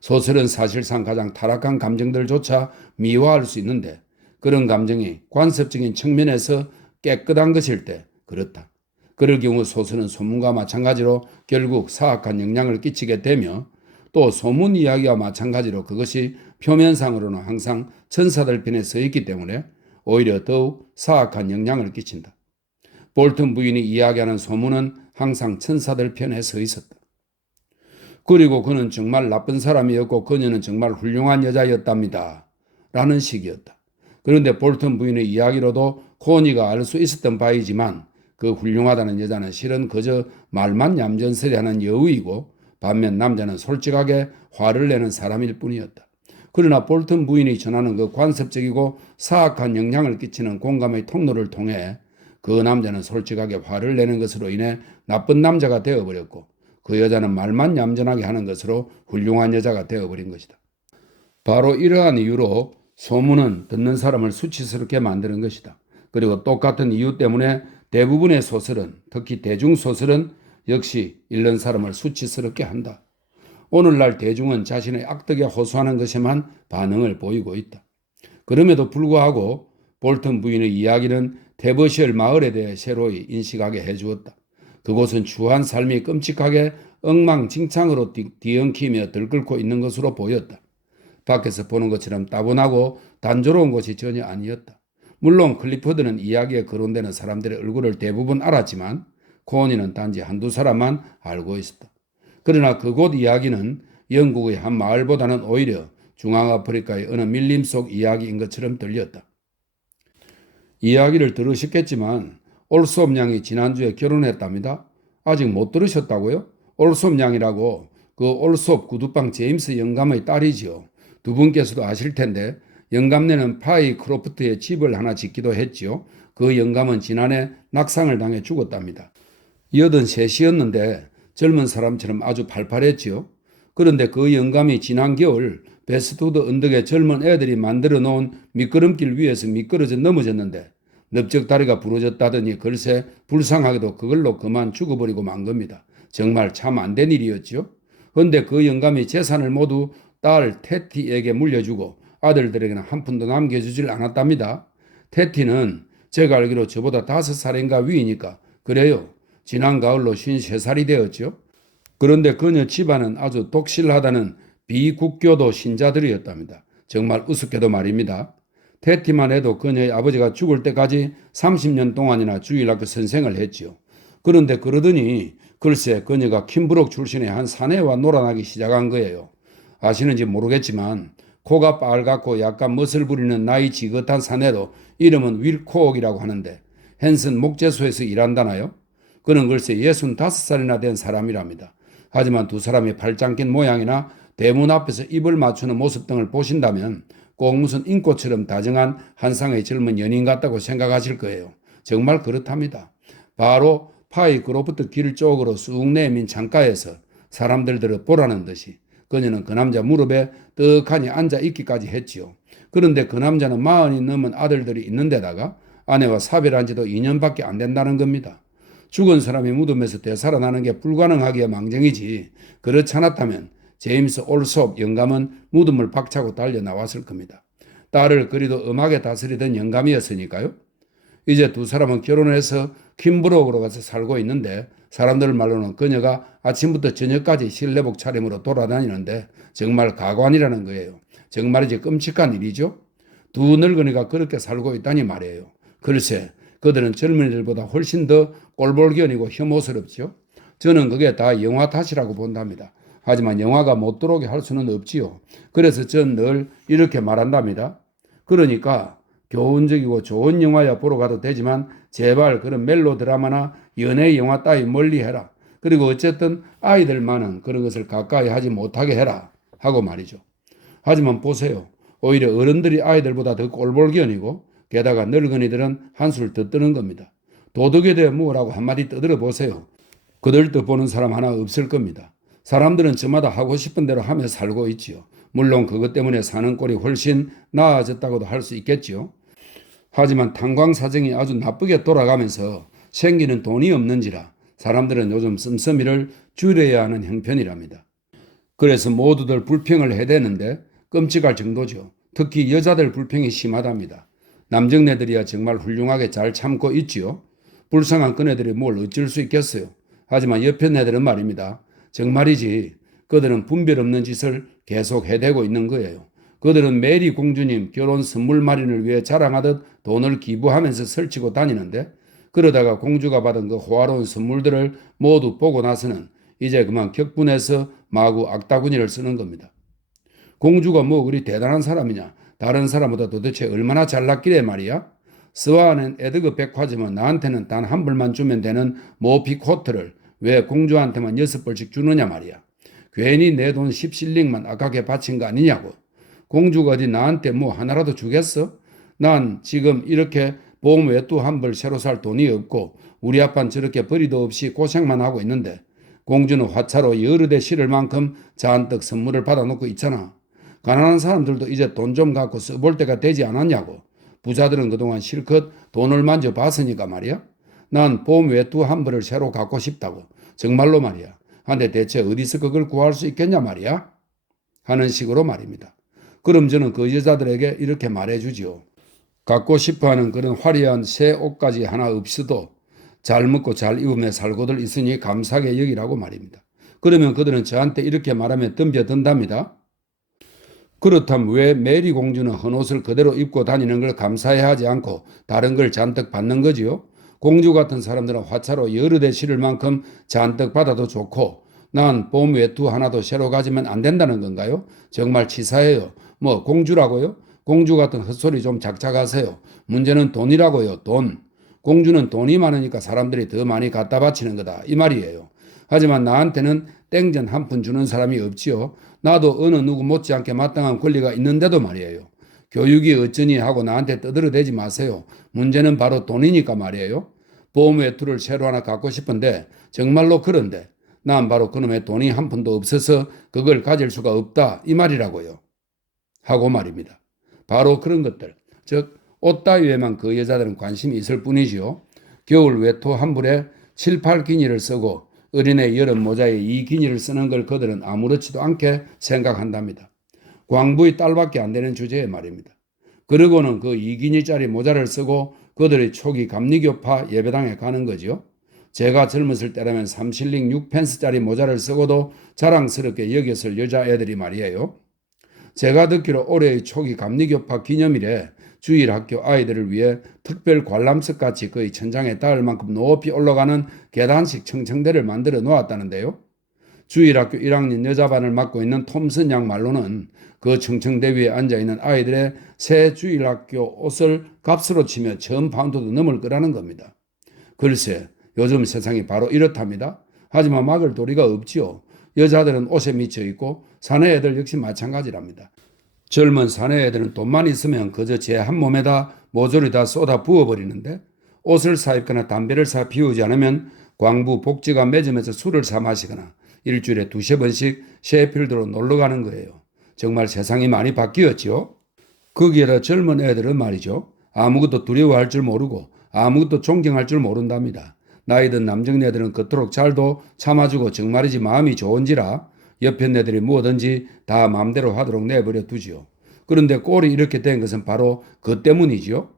소설은 사실상 가장 타락한 감정들조차 미화할 수 있는데 그런 감정이 관습적인 측면에서 깨끗한 것일 때 그렇다. 그럴 경우 소설은 소문과 마찬가지로 결국 사악한 영향을 끼치게 되며 또 소문 이야기와 마찬가지로 그것이 표면상으로는 항상 천사들 편에 서 있기 때문에 오히려 더욱 사악한 영향을 끼친다. 볼턴 부인이 이야기하는 소문은 항상 천사들 편에 서 있었다. 그리고 그는 정말 나쁜 사람이었고 그녀는 정말 훌륭한 여자였답니다. 라는 식이었다. 그런데 볼턴 부인의 이야기로도 코니가 알 수 있었던 바이지만 그 훌륭하다는 여자는 실은 그저 말만 얌전스레 하는 여우이고 반면 남자는 솔직하게 화를 내는 사람일 뿐이었다. 그러나 볼턴 부인이 전하는 그 관습적이고 사악한 영향을 끼치는 공감의 통로를 통해 그 남자는 솔직하게 화를 내는 것으로 인해 나쁜 남자가 되어버렸고 그 여자는 말만 얌전하게 하는 것으로 훌륭한 여자가 되어버린 것이다. 바로 이러한 이유로 소문은 듣는 사람을 수치스럽게 만드는 것이다. 그리고 똑같은 이유 때문에 대부분의 소설은, 특히 대중소설은 역시 읽는 사람을 수치스럽게 한다. 오늘날 대중은 자신의 악덕에 호소하는 것에만 반응을 보이고 있다. 그럼에도 불구하고 볼턴 부인의 이야기는 테버시얼 마을에 대해 새로이 인식하게 해주었다. 그곳은 추한 삶이 끔찍하게 엉망진창으로 뒤엉키며 들끓고 있는 것으로 보였다. 밖에서 보는 것처럼 따분하고 단조로운 곳이 전혀 아니었다. 물론 클리퍼드는 이야기에 거론되는 사람들의 얼굴을 대부분 알았지만 코니는 단지 한두 사람만 알고 있었다. 그러나 그곳 이야기는 영국의 한 마을보다는 오히려 중앙아프리카의 어느 밀림 속 이야기인 것처럼 들렸다. 이야기를 들으셨겠지만 올솜 양이 지난주에 결혼했답니다. 아직 못 들으셨다고요? 올솜 양이라고 그 올솜 구두방 제임스 영감의 딸이지요. 두 분께서도 아실 텐데 영감네는 파이 크로프트의 집을 하나 짓기도 했지요. 그 영감은 지난해 낙상을 당해 죽었답니다. 83이었는데 젊은 사람처럼 아주 팔팔했지요. 그런데 그 영감이 지난 겨울 베스트우드 언덕에 젊은 애들이 만들어 놓은 미끄럼길 위에서 미끄러져 넘어졌는데 넓적다리가 부러졌다더니 글쎄 불쌍하게도 그걸로 그만 죽어버리고 만 겁니다. 정말 참 안 된 일이었지요. 그런데 그 영감이 재산을 모두 딸 테티에게 물려주고 아들들에게는 한 푼도 남겨주질 않았답니다. 테티는 제가 알기로 저보다 5살인가 위이니까 그래요. 지난 가을로 53살이 되었죠. 그런데 그녀 집안은 아주 독실하다는 비국교도 신자들이었답니다. 정말 우습게도 말입니다. 테티만 해도 그녀의 아버지가 죽을 때까지 30년 동안이나 주일학교 선생을 했지요. 그런데 그러더니 글쎄 그녀가 킴브록 출신의 한 사내와 놀아나기 시작한 거예요. 아시는지 모르겠지만 코가 빨갛고 약간 멋을 부리는 나이 지긋한 사내로 이름은 윌코옥이라고 하는데 헨슨 목재소에서 일한다나요? 그는 글쎄 65살이나 된 사람이랍니다. 하지만 두 사람이 팔짱 낀 모양이나 대문 앞에서 입을 맞추는 모습 등을 보신다면 꼭 무슨 인꽃처럼 다정한 한 쌍의 젊은 연인 같다고 생각하실 거예요. 정말 그렇답니다. 바로 파이 그로부터 길 쪽으로 쑥 내민 창가에서 사람들을 보라는 듯이 그녀는 그 남자 무릎에 떡하니 앉아 있기까지 했지요. 그런데 그 남자는 40이 넘은 아들들이 있는데다가 아내와 사별한 지도 2년밖에 안 된다는 겁니다. 죽은 사람이 무덤에서 되살아나는 게 불가능하기에 망정이지 그렇지 않았다면 제임스 올솝 영감은 무덤을 박차고 달려 나왔을 겁니다. 딸을 그리도 엄하게 다스리던 영감이었으니까요. 이제 두 사람은 결혼을 해서 킴브록으로 가서 살고 있는데 사람들 말로는 그녀가 아침부터 저녁까지 실내복 차림으로 돌아다니는데 정말 가관이라는 거예요. 정말이지 끔찍한 일이죠. 두 늙은이가 그렇게 살고 있다니 말이에요. 글쎄 그들은 젊은이들보다 훨씬 더 꼴볼견이고 혐오스럽죠. 저는 그게 다 영화 탓이라고 본답니다. 하지만 영화가 못 들어오게 할 수는 없지요. 그래서 전 늘 이렇게 말한답니다. 그러니까 교훈적이고 좋은 영화야 보러 가도 되지만 제발 그런 멜로드라마나 연애 영화 따위 멀리해라. 그리고 어쨌든 아이들만은 그런 것을 가까이 하지 못하게 해라 하고 말이죠. 하지만 보세요. 오히려 어른들이 아이들보다 더 꼴볼견이고 게다가 늙은이들은 한술 더 뜨는 겁니다. 도덕에 대해 뭐라고 한마디 떠들어 보세요. 그들도 보는 사람 하나 없을 겁니다. 사람들은 저마다 하고 싶은 대로 하며 살고 있지요. 물론 그것 때문에 사는 꼴이 훨씬 나아졌다고도 할 수 있겠지요. 하지만 탄광 사정이 아주 나쁘게 돌아가면서 생기는 돈이 없는지라 사람들은 요즘 씀씀이를 줄여야 하는 형편이랍니다. 그래서 모두들 불평을 해대는데 끔찍할 정도죠. 특히 여자들 불평이 심하답니다. 남정네들이야 정말 훌륭하게 잘 참고 있지요. 불쌍한 그네들이 뭘 어쩔 수 있겠어요. 하지만 옆에 네들은 말입니다. 정말이지 그들은 분별 없는 짓을 계속 해대고 있는 거예요. 그들은 메리 공주님 결혼 선물 마련을 위해 자랑하듯 돈을 기부하면서 설치고 다니는데 그러다가 공주가 받은 그 호화로운 선물들을 모두 보고 나서는 이제 그만 격분해서 마구 악다구니를 쓰는 겁니다. 공주가 뭐 그리 대단한 사람이냐? 다른 사람보다 도대체 얼마나 잘났길래 말이야? 스와는 에드거 백화점은 나한테는 단 한 벌만 주면 되는 모피 코트를 왜 공주한테만 6벌씩 주느냐 말이야. 괜히 내 돈 10실링만 아깝게 바친 거 아니냐고. 공주가 어디 나한테 뭐 하나라도 주겠어? 난 지금 이렇게 보험 외투 한 벌 새로 살 돈이 없고 우리 아빠는 저렇게 벌이도 없이 고생만 하고 있는데 공주는 화차로 여러 대 실을 만큼 잔뜩 선물을 받아놓고 있잖아. 가난한 사람들도 이제 돈 좀 갖고 써볼 때가 되지 않았냐고. 부자들은 그동안 실컷 돈을 만져봤으니까 말이야. 난 보험 외투 한 벌을 새로 갖고 싶다고. 정말로 말이야. 근데 대체 어디서 그걸 구할 수 있겠냐 말이야? 하는 식으로 말입니다. 그럼 저는 그 여자들에게 이렇게 말해주지요. 갖고 싶어하는 그런 화려한 새 옷까지 하나 없어도 잘 먹고 잘 입으며 살고들 있으니 감사하게 여기라고 말입니다. 그러면 그들은 저한테 이렇게 말하며 덤벼든답니다. 그렇다면 왜 메리 공주는 헌옷을 그대로 입고 다니는 걸 감사해 하지 않고 다른 걸 잔뜩 받는 거지요? 공주 같은 사람들은 화차로 여러 대 실을 만큼 잔뜩 받아도 좋고 난 보험 외투 하나도 새로 가지면 안 된다는 건가요? 정말 치사해요. 뭐 공주라고요? 공주 같은 헛소리 좀 작작하세요. 문제는 돈이라고요. 돈. 공주는 돈이 많으니까 사람들이 더 많이 갖다 바치는 거다. 이 말이에요. 하지만 나한테는 땡전 한 푼 주는 사람이 없지요. 나도 어느 누구 못지않게 마땅한 권리가 있는데도 말이에요. 교육이 어쩌니 하고 나한테 떠들어대지 마세요. 문제는 바로 돈이니까 말이에요. 보험 외투를 새로 하나 갖고 싶은데 정말로 그런데 난 바로 그놈의 돈이 한 푼도 없어서 그걸 가질 수가 없다 이 말이라고요. 하고 말입니다. 바로 그런 것들, 즉 옷 따위에만 그 여자들은 관심이 있을 뿐이지요. 겨울 외투 한 벌에 7, 8기니를 쓰고 어린애 여름 모자에 2기니를 쓰는 걸 그들은 아무렇지도 않게 생각한답니다. 광부의 딸밖에 안 되는 주제에 말입니다. 그러고는 그 2기니짜리 모자를 쓰고 그들의 초기 감리교파 예배당에 가는 거죠. 제가 젊었을 때라면 3실링 6펜스짜리 모자를 쓰고도 자랑스럽게 여겼을 여자애들이 말이에요. 제가 듣기로 올해의 초기 감리교파 기념일에 주일학교 아이들을 위해 특별 관람석같이 거의 천장에 닿을 만큼 높이 올라가는 계단식 청청대를 만들어 놓았다는데요. 주일학교 1학년 여자반을 맡고 있는 톰슨 양 말로는 그 청청대 위에 앉아있는 아이들의 새 주일학교 옷을 값으로 치며 1000파운드도 넘을 거라는 겁니다. 글쎄 요즘 세상이 바로 이렇답니다. 하지만 막을 도리가 없지요. 여자들은 옷에 미쳐 있고 사내 애들 역시 마찬가지랍니다. 젊은 사내 애들은 돈만 있으면 그저 제 한 몸에다 모조리 다 쏟아 부어버리는데 옷을 사 입거나 담배를 사 피우지 않으면 광부 복지관 매점에서 술을 사 마시거나 일주일에 2-3번씩 셰필드로 놀러 가는 거예요. 정말 세상이 많이 바뀌었지요. 거기에다 젊은 애들은 말이죠. 아무것도 두려워할 줄 모르고 아무것도 존경할 줄 모른답니다. 나이든 남정네들은 그토록 잘도 참아주고 정말이지 마음이 좋은지라 옆에 네들이 뭐든지 다 마음대로 하도록 내버려 두지요. 그런데 꼴이 이렇게 된 것은 바로 그 때문이지요.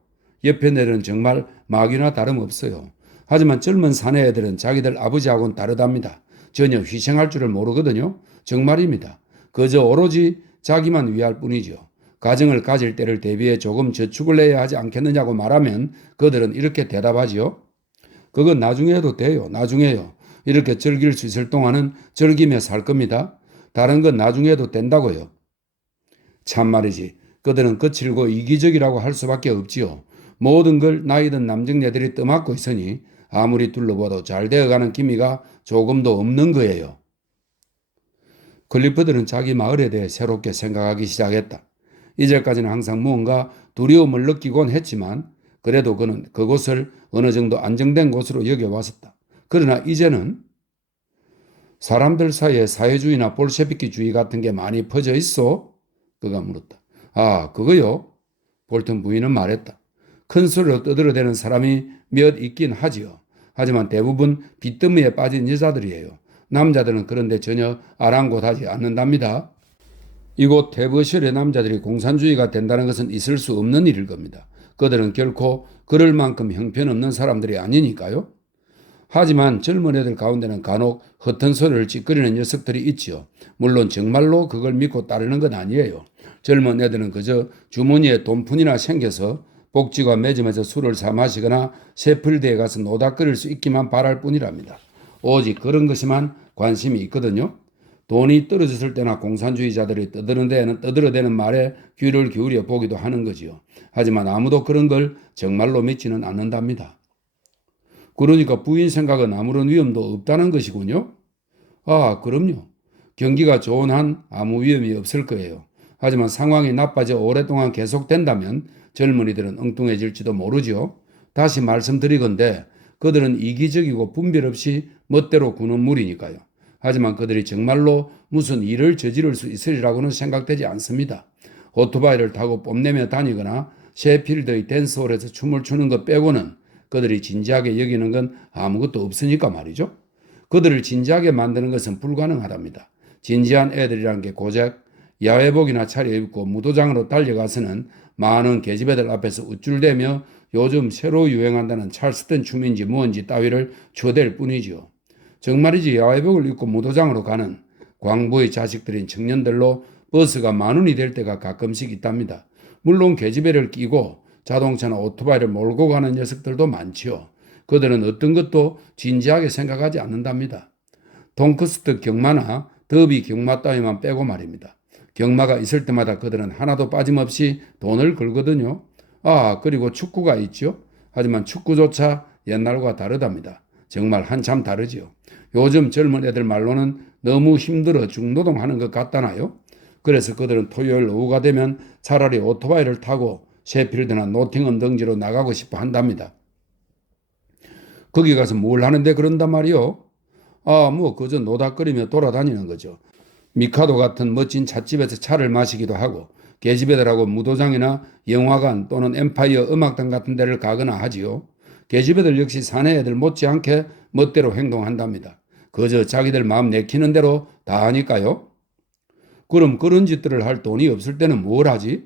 옆에 네들은 정말 마귀나 다름없어요. 하지만 젊은 사내 애들은 자기들 아버지하고는 다르답니다. 전혀 희생할 줄을 모르거든요. 정말입니다. 그저 오로지 자기만 위할 뿐이죠. 가정을 가질 때를 대비해 조금 저축을 해야 하지 않겠느냐고 말하면 그들은 이렇게 대답하지요. 그건 나중에 해도 돼요. 나중에요. 이렇게 즐길 수 있을 동안은 즐기며 살 겁니다. 다른 건 나중에 해도 된다고요. 참말이지. 그들은 거칠고 이기적이라고 할 수밖에 없지요. 모든 걸 나이든 남정네들이 떠맡고 있으니 아무리 둘러봐도 잘 되어가는 기미가 조금도 없는 거예요. 클리프들은 자기 마을에 대해 새롭게 생각하기 시작했다. 이제까지는 항상 무언가 두려움을 느끼곤 했지만 그래도 그는 그곳을 어느 정도 안정된 곳으로 여겨왔었다. 그러나 이제는 사람들 사이에 사회주의나 볼셰비키주의 같은 게 많이 퍼져 있어? 그가 물었다. 아, 그거요? 볼턴 부인은 말했다. 큰 소리로 떠들어대는 사람이 몇 있긴 하지요. 하지만 대부분 빚더미에 빠진 여자들이에요. 남자들은 그런데 전혀 아랑곳하지 않는답니다. 이곳 테버셜의 남자들이 공산주의가 된다는 것은 있을 수 없는 일일 겁니다. 그들은 결코 그럴 만큼 형편없는 사람들이 아니니까요. 하지만 젊은 애들 가운데는 간혹 허튼 소리를 찌끄리는 녀석들이 있지요. 물론 정말로 그걸 믿고 따르는 건 아니에요. 젊은 애들은 그저 주머니에 돈푼이나 생겨서 복지관 매점에서 술을 사 마시거나 셰필드에 가서 노닥거릴 수 있기만 바랄 뿐이랍니다. 오직 그런 것에만 관심이 있거든요. 돈이 떨어졌을 때나 공산주의자들이 떠들어대는 말에 귀를 기울여 보기도 하는 거지요. 하지만 아무도 그런 걸 정말로 믿지는 않는답니다. 그러니까 부인 생각은 아무런 위험도 없다는 것이군요. 아, 그럼요. 경기가 좋은 한 아무 위험이 없을 거예요. 하지만 상황이 나빠져 오랫동안 계속된다면 젊은이들은 엉뚱해질지도 모르죠. 다시 말씀드리건대 그들은 이기적이고 분별 없이 멋대로 구는 무리니까요. 하지만 그들이 정말로 무슨 일을 저지를 수 있으리라고는 생각되지 않습니다. 오토바이를 타고 뽐내며 다니거나 셰필드의 댄스홀에서 춤을 추는 것 빼고는 그들이 진지하게 여기는 건 아무것도 없으니까 말이죠. 그들을 진지하게 만드는 것은 불가능하답니다. 진지한 애들이란 게 고작 야외복이나 차려입고 무도장으로 달려가서는 많은 계집애들 앞에서 우쭐대며 요즘 새로 유행한다는 찰스턴 춤인지 뭔지 따위를 쳐댈 뿐이지요. 정말이지 야외복을 입고 무도장으로 가는 광부의 자식들인 청년들로 버스가 만원이 될 때가 가끔씩 있답니다. 물론 계집애를 끼고 자동차나 오토바이를 몰고 가는 녀석들도 많지요. 그들은 어떤 것도 진지하게 생각하지 않는답니다. 동크스트 경마나 더비 경마 따위만 빼고 말입니다. 경마가 있을 때마다 그들은 하나도 빠짐없이 돈을 걸거든요. 그리고 축구가 있죠. 하지만 축구조차 옛날과 다르답니다. 정말 한참 다르지요. 요즘 젊은 애들 말로는 너무 힘들어 중노동하는 것 같다나요? 그래서 그들은 토요일 오후가 되면 차라리 오토바이를 타고 셰필드나 노팅엄 등지로 나가고 싶어 한답니다. 거기 가서 뭘 하는데 그런단 말이요? 그저 노닥거리며 돌아다니는 거죠. 미카도 같은 멋진 찻집에서 차를 마시기도 하고 계집애들하고 무도장이나 영화관 또는 엠파이어 음악당 같은 데를 가거나 하지요. 계집애들 역시 사내 애들 못지않게 멋대로 행동한답니다. 그저 자기들 마음 내키는 대로 다 하니까요. 그럼 그런 짓들을 할 돈이 없을 때는 뭘 하지?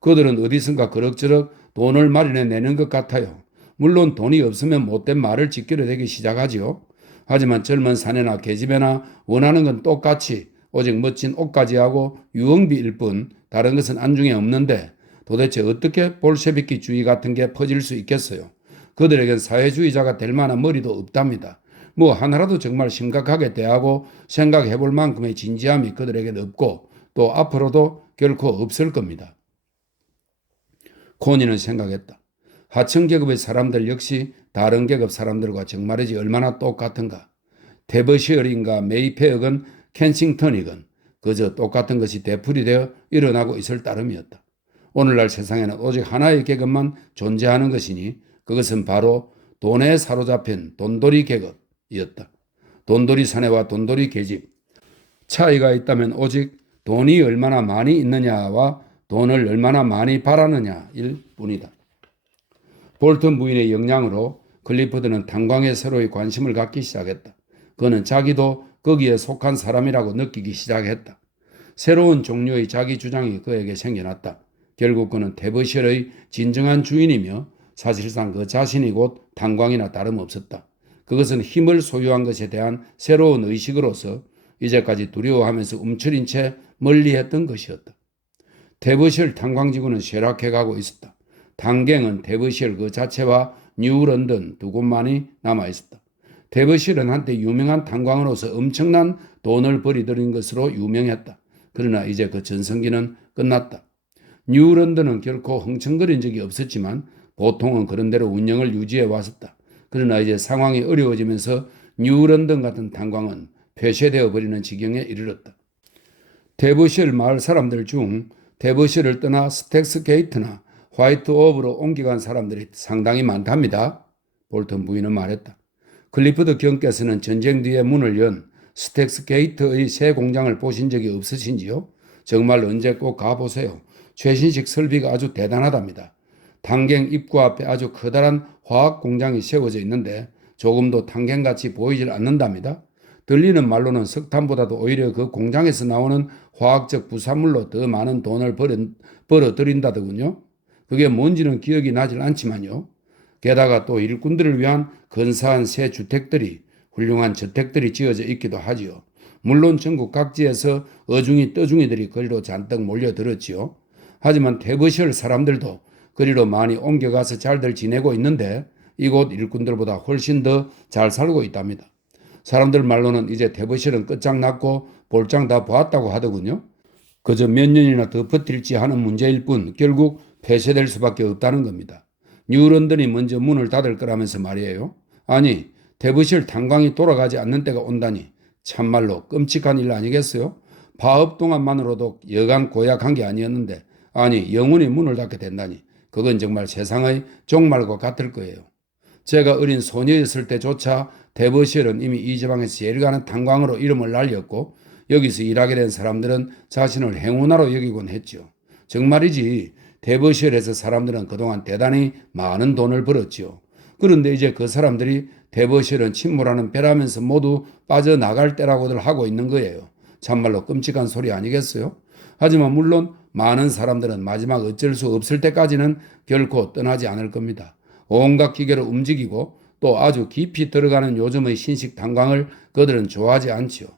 그들은 어디선가 그럭저럭 돈을 마련해 내는 것 같아요. 물론 돈이 없으면 못된 말을 짓기로 되기 시작하지요. 하지만 젊은 사내나 계집애나 원하는 건 똑같이 오직 멋진 옷까지 하고 유흥비일 뿐 다른 것은 안중에 없는데 도대체 어떻게 볼셰비키주의 같은 게 퍼질 수 있겠어요? 그들에겐 사회주의자가 될 만한 머리도 없답니다. 하나라도 정말 심각하게 대하고 생각해 볼 만큼의 진지함이 그들에겐 없고 또 앞으로도 결코 없을 겁니다. 코니는 생각했다. 하층계급의 사람들 역시 다른 계급 사람들과 정말이지 얼마나 똑같은가. 데버시얼인가 메이페어건 켄싱턴이건 그저 똑같은 것이 되풀이되어 일어나고 있을 따름이었다. 오늘날 세상에는 오직 하나의 계급만 존재하는 것이니 그것은 바로 돈에 사로잡힌 돈돌이 계급이었다. 돈돌이 사내와 돈돌이 계집. 차이가 있다면 오직 돈이 얼마나 많이 있느냐와 돈을 얼마나 많이 바라느냐일 뿐이다. 볼턴 부인의 영향으로 클리포드는 탄광에 새로이 관심을 갖기 시작했다. 그는 자기도 거기에 속한 사람이라고 느끼기 시작했다. 새로운 종류의 자기 주장이 그에게 생겨났다. 결국 그는 테버실의 진정한 주인이며 사실상 그 자신이 곧 탄광이나 다름없었다. 그것은 힘을 소유한 것에 대한 새로운 의식으로서 이제까지 두려워하면서 움츠린 채 멀리했던 것이었다. 테버실 탄광지구는 쇠락해가고 있었다. 단갱은 테버실 그 자체와 뉴런던 두 곳만이 남아있었다. 테버실은 한때 유명한 탄광으로서 엄청난 돈을 벌이들인 것으로 유명했다. 그러나 이제 그 전성기는 끝났다. 뉴런던은 결코 흥청거린 적이 없었지만 보통은 그런 대로 운영을 유지해 왔었다. 그러나 이제 상황이 어려워지면서 뉴런던 같은 탄광은 폐쇄되어 버리는 지경에 이르렀다. 테버실 마을 사람들 중 테버실을 떠나 스택스 게이트나 화이트 오브로 옮겨간 사람들이 상당히 많답니다. 볼턴 부인은 말했다. 클리프드 경께서는 전쟁 뒤에 문을 연 스택스 게이트의 새 공장을 보신 적이 없으신지요? 정말 언제 꼭 가보세요. 최신식 설비가 아주 대단하답니다. 탄갱 입구 앞에 아주 커다란 화학 공장이 세워져 있는데 조금도 탄갱같이 보이질 않는답니다. 들리는 말로는 석탄보다도 오히려 그 공장에서 나오는 화학적 부산물로 더 많은 돈을 벌어들인다더군요. 그게 뭔지는 기억이 나질 않지만요. 게다가 또 일꾼들을 위한 근사한 새 주택들이 훌륭한 저택들이 지어져 있기도 하지요. 물론 전국 각지에서 어중이 떠중이들이 거리로 잔뜩 몰려들었지요. 하지만 테버실 사람들도 거리로 많이 옮겨가서 잘들 지내고 있는데 이곳 일꾼들보다 훨씬 더 잘 살고 있답니다. 사람들 말로는 이제 테버실은 끝장났고 볼장 다 보았다고 하더군요. 그저 몇 년이나 더 버틸지 하는 문제일 뿐 결국 폐쇄될 수밖에 없다는 겁니다. 뉴런던이 먼저 문을 닫을 거라면서 말이에요. 아니, 테버실 탄광이 돌아가지 않는 때가 온다니 참말로 끔찍한 일 아니겠어요? 파업 동안만으로도 여간 고약한 게 아니었는데 아니 영원히 문을 닫게 된다니 그건 정말 세상의 종말과 같을 거예요. 제가 어린 소녀였을 때조차 대버시얼은 이미 이 지방에서 제일 가는 탄광으로 이름을 날렸고 여기서 일하게 된 사람들은 자신을 행운아로 여기곤 했죠. 정말이지 대버시얼에서 사람들은 그동안 대단히 많은 돈을 벌었죠. 그런데 이제 그 사람들이 대버시얼은 침몰하는 배라면서 모두 빠져나갈 때라고들 하고 있는 거예요. 참말로 끔찍한 소리 아니겠어요? 하지만 물론 많은 사람들은 마지막 어쩔 수 없을 때까지는 결코 떠나지 않을 겁니다. 온갖 기계로 움직이고 또 아주 깊이 들어가는 요즘의 신식 탄광을 그들은 좋아하지 않지요.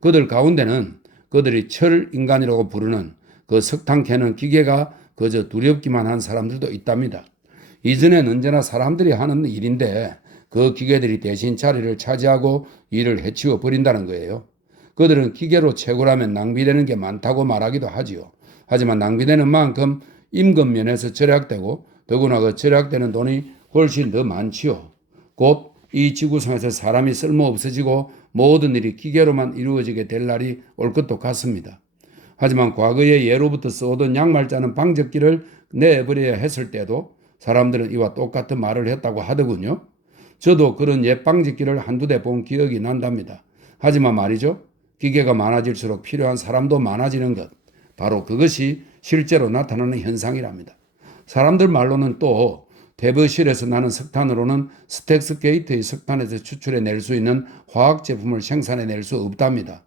그들 가운데는 그들이 철인간이라고 부르는 그 석탄 캐는 기계가 그저 두렵기만 한 사람들도 있답니다. 이전엔 언제나 사람들이 하는 일인데 그 기계들이 대신 자리를 차지하고 일을 해치워 버린다는 거예요. 그들은 기계로 채굴하면 낭비되는 게 많다고 말하기도 하지요. 하지만 낭비되는 만큼 임금 면에서 절약되고 더구나 그 절약되는 돈이 훨씬 더 많지요. 곧 이 지구상에서 사람이 쓸모 없어지고 모든 일이 기계로만 이루어지게 될 날이 올 것도 같습니다. 하지만 과거에 예로부터 써오던 양말자는 방적기를 내버려야 했을 때도 사람들은 이와 똑같은 말을 했다고 하더군요. 저도 그런 옛 방적기를 한두 대 본 기억이 난답니다. 하지만 말이죠. 기계가 많아질수록 필요한 사람도 많아지는 것. 바로 그것이 실제로 나타나는 현상이랍니다. 사람들 말로는 또 대버실에서 나는 석탄으로는 스택스 게이트의 석탄에서 추출해낼 수 있는 화학 제품을 생산해낼 수 없답니다.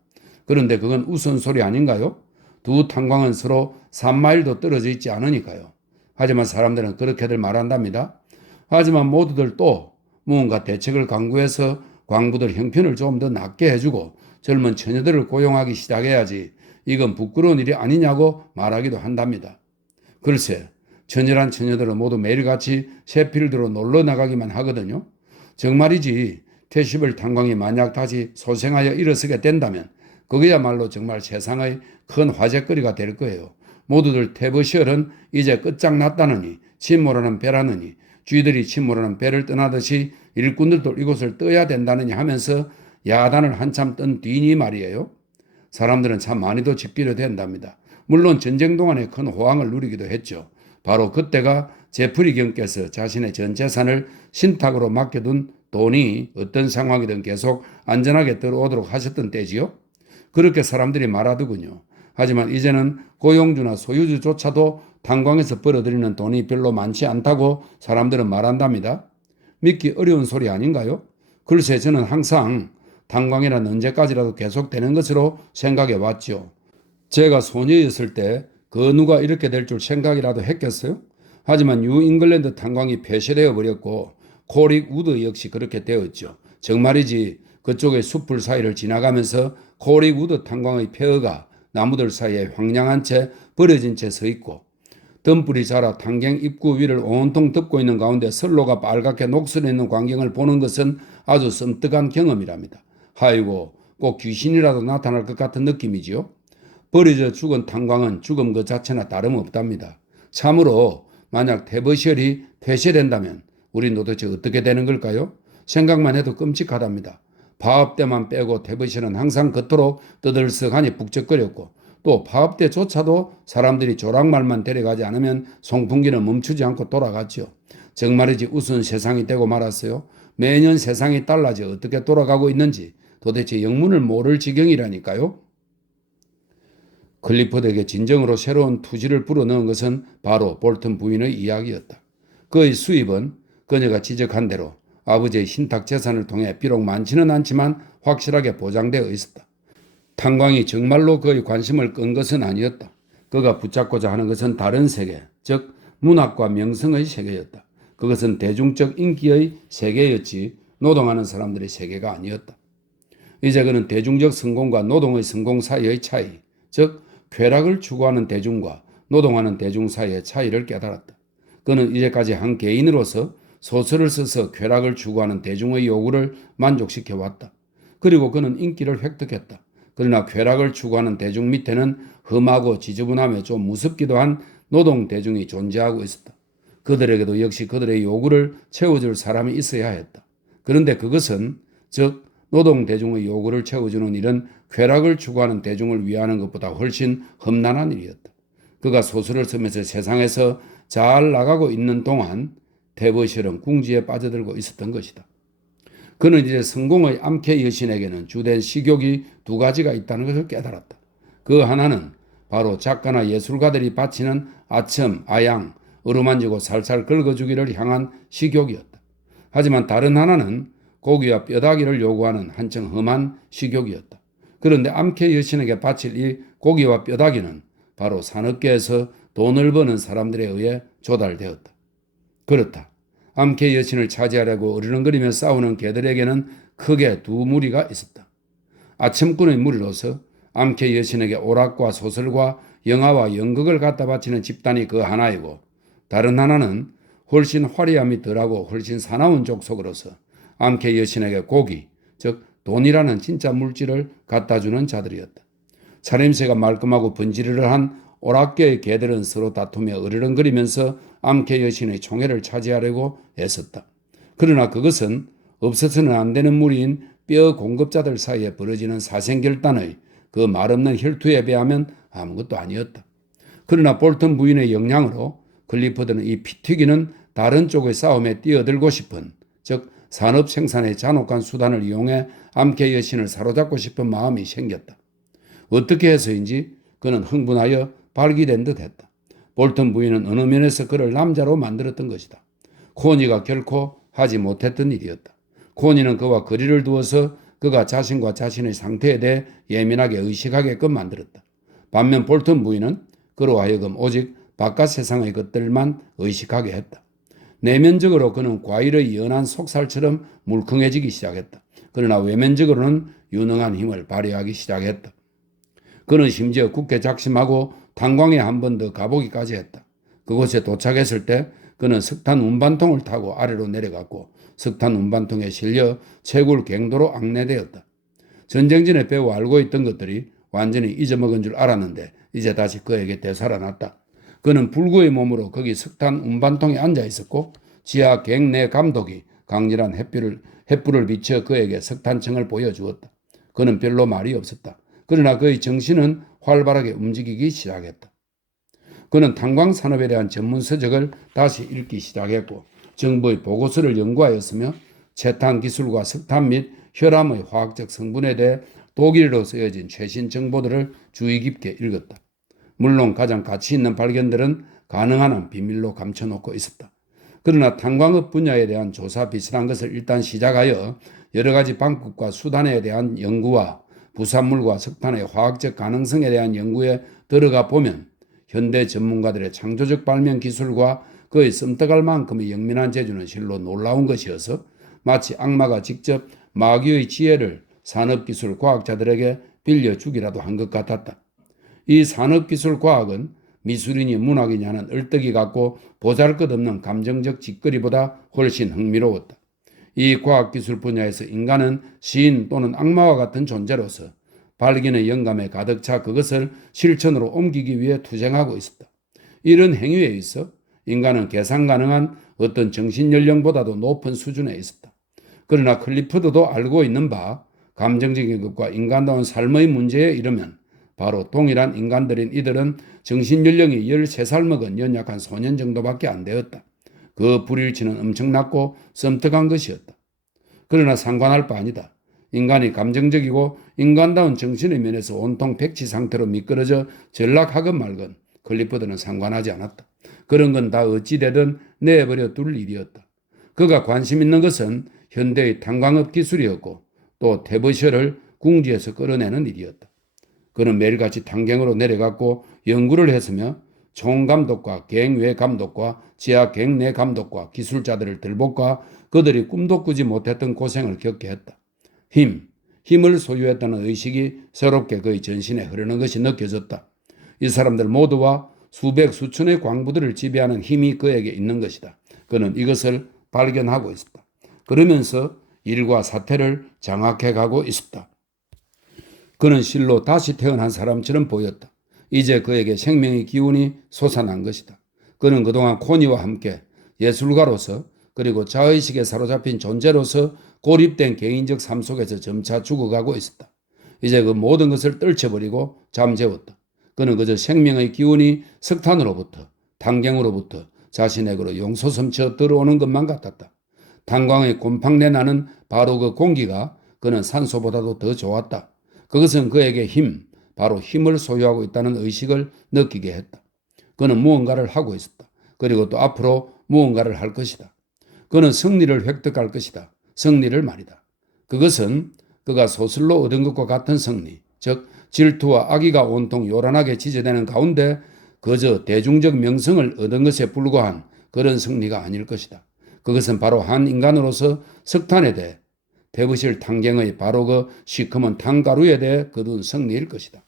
그런데 그건 우스운소리 아닌가요? 두 탄광은 서로 3마일도 떨어져 있지 않으니까요. 하지만 사람들은 그렇게들 말한답니다. 하지만 모두들 또 무언가 대책을 강구해서 광부들 형편을 좀 더 낫게 해주고 젊은 처녀들을 고용하기 시작해야지 이건 부끄러운 일이 아니냐고 말하기도 한답니다. 글쎄 처녀란 처녀들은 모두 매일같이 셰필드로 놀러 나가기만 하거든요. 정말이지 태시벌 탄광이 만약 다시 소생하여 일어서게 된다면 그거야말로 정말 세상의 큰 화제거리가 될 거예요. 모두들 태버시얼은 이제 끝장났다느니 침몰하는 배라느니 쥐들이 침몰하는 배를 떠나듯이 일꾼들도 이곳을 떠야 된다느니 하면서 야단을 한참 뜬 뒤니 말이에요. 사람들은 참 많이도 집기로 된답니다. 물론 전쟁 동안에 큰 호황을 누리기도 했죠. 바로 그때가 제프리 경께서 자신의 전 재산을 신탁으로 맡겨둔 돈이 어떤 상황이든 계속 안전하게 들어오도록 하셨던 때지요. 그렇게 사람들이 말하더군요. 하지만 이제는 고용주나 소유주조차도 탄광에서 벌어들이는 돈이 별로 많지 않다고 사람들은 말한답니다. 믿기 어려운 소리 아닌가요? 글쎄 저는 항상 탄광이란 언제까지라도 계속되는 것으로 생각해 왔죠. 제가 소녀였을 때 그 누가 이렇게 될 줄 생각이라도 했겠어요? 하지만 뉴잉글랜드 탄광이 폐쇄되어 버렸고 코릭 우드 역시 그렇게 되었죠. 정말이지 그쪽의 숲풀 사이를 지나가면서 코릭 우드 탄광의 폐허가 나무들 사이에 황량한 채 버려진 채 서 있고 덤불이 자라 탄광 입구 위를 온통 덮고 있는 가운데 선로가 빨갛게 녹슬어 있는 광경을 보는 것은 아주 섬뜩한 경험이랍니다. 하이고 꼭 귀신이라도 나타날 것 같은 느낌이지요. 버려져 죽은 탄광은 죽음 그 자체나 다름없답니다. 참으로 만약 태버시얼이 폐쇄된다면 우린 도대체 어떻게 되는 걸까요? 생각만 해도 끔찍하답니다. 파업 때만 빼고 태버시얼은 항상 그토록 떠들썩하니 북적거렸고 또 파업 때조차도 사람들이 조랑말만 데려가지 않으면 송풍기는 멈추지 않고 돌아갔죠. 정말이지 우스운 세상이 되고 말았어요. 매년 세상이 달라져 어떻게 돌아가고 있는지 도대체 영문을 모를 지경이라니까요. 클리포드에게 진정으로 새로운 투지를 불어넣은 것은 바로 볼튼 부인의 이야기였다. 그의 수입은 그녀가 지적한 대로 아버지의 신탁 재산을 통해 비록 많지는 않지만 확실하게 보장되어 있었다. 탄광이 정말로 그의 관심을 끈 것은 아니었다. 그가 붙잡고자 하는 것은 다른 세계, 즉 문학과 명성의 세계였다. 그것은 대중적 인기의 세계였지 노동하는 사람들의 세계가 아니었다. 이제 그는 대중적 성공과 노동의 성공 사이의 차이, 즉 쾌락을 추구하는 대중과 노동하는 대중 사이의 차이를 깨달았다. 그는 이제까지 한 개인으로서 소설을 써서 쾌락을 추구하는 대중의 요구를 만족시켜왔다. 그리고 그는 인기를 획득했다. 그러나 쾌락을 추구하는 대중 밑에는 험하고 지저분하며 좀 무섭기도 한 노동 대중이 존재하고 있었다. 그들에게도 역시 그들의 요구를 채워줄 사람이 있어야 했다. 그런데 그것은 즉 노동 대중의 요구를 채워주는 일은 쾌락을 추구하는 대중을 위하는 것보다 훨씬 험난한 일이었다. 그가 소설을 쓰면서 세상에서 잘 나가고 있는 동안 테버셜은 궁지에 빠져들고 있었던 것이다. 그는 이제 성공의 암캐 여신에게는 주된 식욕이 두 가지가 있다는 것을 깨달았다. 그 하나는 바로 작가나 예술가들이 바치는 아첨, 아양, 어루만지고 살살 긁어주기를 향한 식욕이었다. 하지만 다른 하나는 고기와 뼈다귀를 요구하는 한층 험한 식욕이었다. 그런데 암캐 여신에게 바칠 이 고기와 뼈다귀는 바로 산업계에서 돈을 버는 사람들에 의해 조달되었다. 그렇다. 암캐 여신을 차지하려고 어르렁거리며 싸우는 개들에게는 크게 두 무리가 있었다. 아첨꾼의 무리로서 암캐 여신에게 오락과 소설과 영화와 연극을 갖다 바치는 집단이 그 하나이고, 다른 하나는 훨씬 화려함이 덜하고 훨씬 사나운 족속으로서 암캐 여신에게 고기, 즉 돈이라는 진짜 물질을 갖다주는 자들이었다. 차림새가 말끔하고 번지르르한 오락계의 개들은 서로 다투며 어르렁거리면서 암캐 여신의 총애를 차지하려고 애썼다. 그러나 그것은 없어서는 안 되는 무리인 뼈 공급자들 사이에 벌어지는 사생결단의 그 말없는 혈투에 비하면 아무것도 아니었다. 그러나 볼턴 부인의 역량으로 클리퍼드는 이 피 튀기는 다른 쪽의 싸움에 뛰어들고 싶은, 즉 산업 생산의 잔혹한 수단을 이용해 암캐 여신을 사로잡고 싶은 마음이 생겼다. 어떻게 해서인지 그는 흥분하여 발기된 듯 했다. 볼턴 부인은 어느 면에서 그를 남자로 만들었던 것이다. 코니가 결코 하지 못했던 일이었다. 코니는 그와 거리를 두어서 그가 자신과 자신의 상태에 대해 예민하게 의식하게끔 만들었다. 반면 볼턴 부인은 그로 하여금 오직 바깥 세상의 것들만 의식하게 했다. 내면적으로 그는 과일의 연한 속살처럼 물컹해지기 시작했다. 그러나 외면적으로는 유능한 힘을 발휘하기 시작했다. 그는 심지어 굳게 작심하고 탄광에 한 번 더 가보기까지 했다. 그곳에 도착했을 때 그는 석탄 운반통을 타고 아래로 내려갔고 석탄 운반통에 실려 채굴 갱도로 안내되었다. 전쟁 전에 배워 알고 있던 것들이 완전히 잊어먹은 줄 알았는데 이제 다시 그에게 되살아났다. 그는 불구의 몸으로 거기 석탄 운반통에 앉아 있었고 지하 갱 내 감독이 강렬한 햇불을 비춰 그에게 석탄청을 보여주었다. 그는 별로 말이 없었다. 그러나 그의 정신은 활발하게 움직이기 시작했다. 그는 탄광 산업에 대한 전문 서적을 다시 읽기 시작했고 정부의 보고서를 연구하였으며 채탄 기술과 석탄 및 혈암의 화학적 성분에 대해 독일어로 쓰여진 최신 정보들을 주의 깊게 읽었다. 물론 가장 가치 있는 발견들은 가능한 한 비밀로 감춰놓고 있었다. 그러나 탄광업 분야에 대한 조사 비슷한 것을 일단 시작하여 여러 가지 방법과 수단에 대한 연구와 부산물과 석탄의 화학적 가능성에 대한 연구에 들어가 보면 현대 전문가들의 창조적 발명 기술과 그의 썸떡할 만큼의 영민한 재주는 실로 놀라운 것이어서 마치 악마가 직접 마귀의 지혜를 산업기술 과학자들에게 빌려주기라도 한 것 같았다. 이 산업기술 과학은 미술이니 문학이니 하는 얼떡이 같고 보잘것없는 감정적 짓거리보다 훨씬 흥미로웠다. 이 과학기술 분야에서 인간은 시인 또는 악마와 같은 존재로서 발견의 영감에 가득 차 그것을 실천으로 옮기기 위해 투쟁하고 있었다. 이런 행위에 있어 인간은 계산 가능한 어떤 정신연령보다도 높은 수준에 있었다. 그러나 클리퍼드도 알고 있는 바 감정적인 것과 인간다운 삶의 문제에 이르면 바로 동일한 인간들인 이들은 정신연령이 13살 먹은 연약한 소년 정도밖에 안 되었다. 그 불일치는 엄청났고 썸뜩한 것이었다. 그러나 상관할 바 아니다. 인간이 감정적이고 인간다운 정신의 면에서 온통 백지 상태로 미끄러져 전락하건 말건 클리퍼드는 상관하지 않았다. 그런 건 다 어찌되든 내버려 둘 일이었다. 그가 관심 있는 것은 현대의 탄광업 기술이었고 또 테버셜을 궁지에서 끌어내는 일이었다. 그는 매일같이 탄경으로 내려갔고 연구를 했으며 총감독과 갱외 감독과 지하 갱내 감독과 기술자들을 들볶아 그들이 꿈도 꾸지 못했던 고생을 겪게 했다. 힘을 소유했다는 의식이 새롭게 그의 전신에 흐르는 것이 느껴졌다. 이 사람들 모두와 수백 수천의 광부들을 지배하는 힘이 그에게 있는 것이다. 그는 이것을 발견하고 있었다. 그러면서 일과 사태를 장악해 가고 있었다. 그는 실로 다시 태어난 사람처럼 보였다. 이제 그에게 생명의 기운이 솟아난 것이다. 그는 그동안 코니와 함께 예술가로서 그리고 자의식에 사로잡힌 존재로서 고립된 개인적 삶 속에서 점차 죽어가고 있었다. 이제 그 모든 것을 떨쳐버리고 잠재웠다. 그는 그저 생명의 기운이 석탄으로부터, 탄경으로부터 자신에게로 용솟음쳐 들어오는 것만 같았다. 탄광의 곰팡내 나는 바로 그 공기가 그는 산소보다도 더 좋았다. 그것은 그에게 바로 힘을 소유하고 있다는 의식을 느끼게 했다. 그는 무언가를 하고 있었다. 그리고 또 앞으로 무언가를 할 것이다. 그는 승리를 획득할 것이다. 승리를 말이다. 그것은 그가 소설로 얻은 것과 같은 승리, 즉 질투와 악의가 온통 요란하게 지저대는 가운데 그저 대중적 명성을 얻은 것에 불과한 그런 승리가 아닐 것이다. 그것은 바로 한 인간으로서 석탄에 대해 대부실 탄경의 바로 그 시커먼 탄가루에 대해 거둔 승리일 것이다.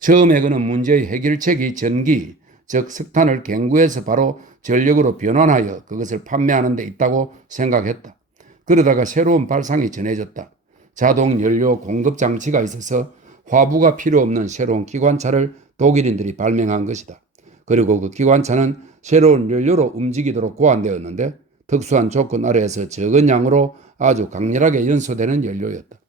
처음에 그는 문제의 해결책이 전기, 즉 석탄을 갱구해서 바로 전력으로 변환하여 그것을 판매하는 데 있다고 생각했다. 그러다가 새로운 발상이 전해졌다. 자동 연료 공급 장치가 있어서 화부가 필요 없는 새로운 기관차를 독일인들이 발명한 것이다. 그리고 그 기관차는 새로운 연료로 움직이도록 고안되었는데 특수한 조건 아래에서 적은 양으로 아주 강렬하게 연소되는 연료였다.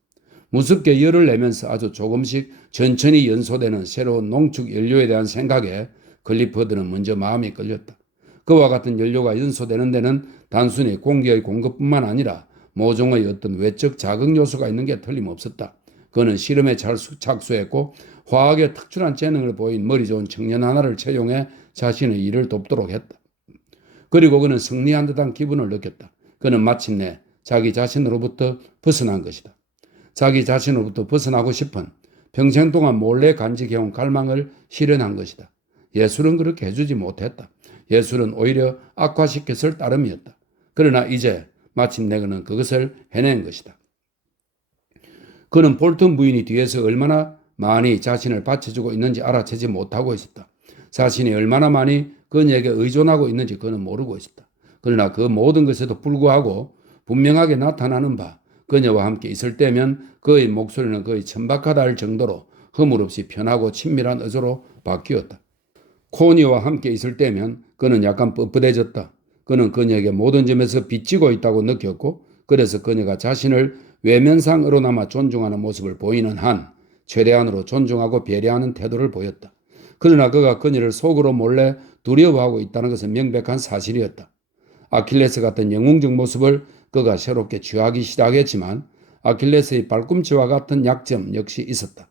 무섭게 열을 내면서 아주 조금씩 천천히 연소되는 새로운 농축 연료에 대한 생각에 클리퍼드는 먼저 마음이 끌렸다. 그와 같은 연료가 연소되는 데는 단순히 공기의 공급뿐만 아니라 모종의 어떤 외적 자극 요소가 있는 게 틀림없었다. 그는 실험에 잘 착수했고 화학에 특출한 재능을 보인 머리 좋은 청년 하나를 채용해 자신의 일을 돕도록 했다. 그리고 그는 승리한 듯한 기분을 느꼈다. 그는 마침내 자기 자신으로부터 벗어난 것이다. 자기 자신으로부터 벗어나고 싶은 평생 동안 몰래 간직해온 갈망을 실현한 것이다. 예술은 그렇게 해주지 못했다. 예술은 오히려 악화시켰을 따름이었다. 그러나 이제 마침내 그는 그것을 해낸 것이다. 그는 볼턴 부인이 뒤에서 얼마나 많이 자신을 받쳐주고 있는지 알아채지 못하고 있었다. 자신이 얼마나 많이 그녀에게 의존하고 있는지 그는 모르고 있었다. 그러나 그 모든 것에도 불구하고 분명하게 나타나는 바 그녀와 함께 있을 때면 그의 목소리는 거의 천박하다 할 정도로 허물없이 편하고 친밀한 어조로 바뀌었다. 코니와 함께 있을 때면 그는 약간 뻣뻣해졌다. 그는 그녀에게 모든 점에서 빚지고 있다고 느꼈고 그래서 그녀가 자신을 외면상으로나마 존중하는 모습을 보이는 한 최대한으로 존중하고 배려하는 태도를 보였다. 그러나 그가 그녀를 속으로 몰래 두려워하고 있다는 것은 명백한 사실이었다. 아킬레스 같은 영웅적 모습을 그가 새롭게 취하기 시작했지만 아킬레스의 발꿈치와 같은 약점 역시 있었다.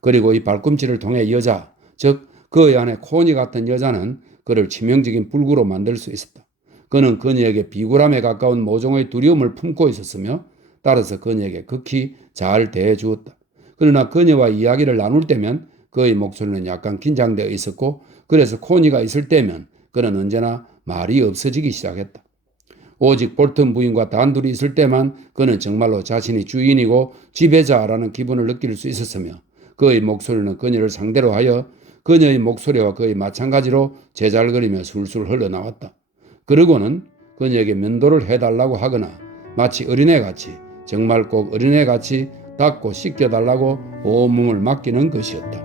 그리고 이 발꿈치를 통해 여자, 즉 그의 아내 코니 같은 여자는 그를 치명적인 불구로 만들 수 있었다. 그는 그녀에게 비굴함에 가까운 모종의 두려움을 품고 있었으며 따라서 그녀에게 극히 잘 대해주었다. 그러나 그녀와 이야기를 나눌 때면 그의 목소리는 약간 긴장되어 있었고 그래서 코니가 있을 때면 그는 언제나 말이 없어지기 시작했다. 오직 볼턴 부인과 단둘이 있을 때만 그는 정말로 자신이 주인이고 지배자라는 기분을 느낄 수 있었으며 그의 목소리는 그녀를 상대로 하여 그녀의 목소리와 거의 마찬가지로 제잘거리며 술술 흘러나왔다. 그러고는 그녀에게 면도를 해달라고 하거나 마치 어린애같이 정말 꼭 어린애같이 닦고 씻겨달라고 온몸을 맡기는 것이었다.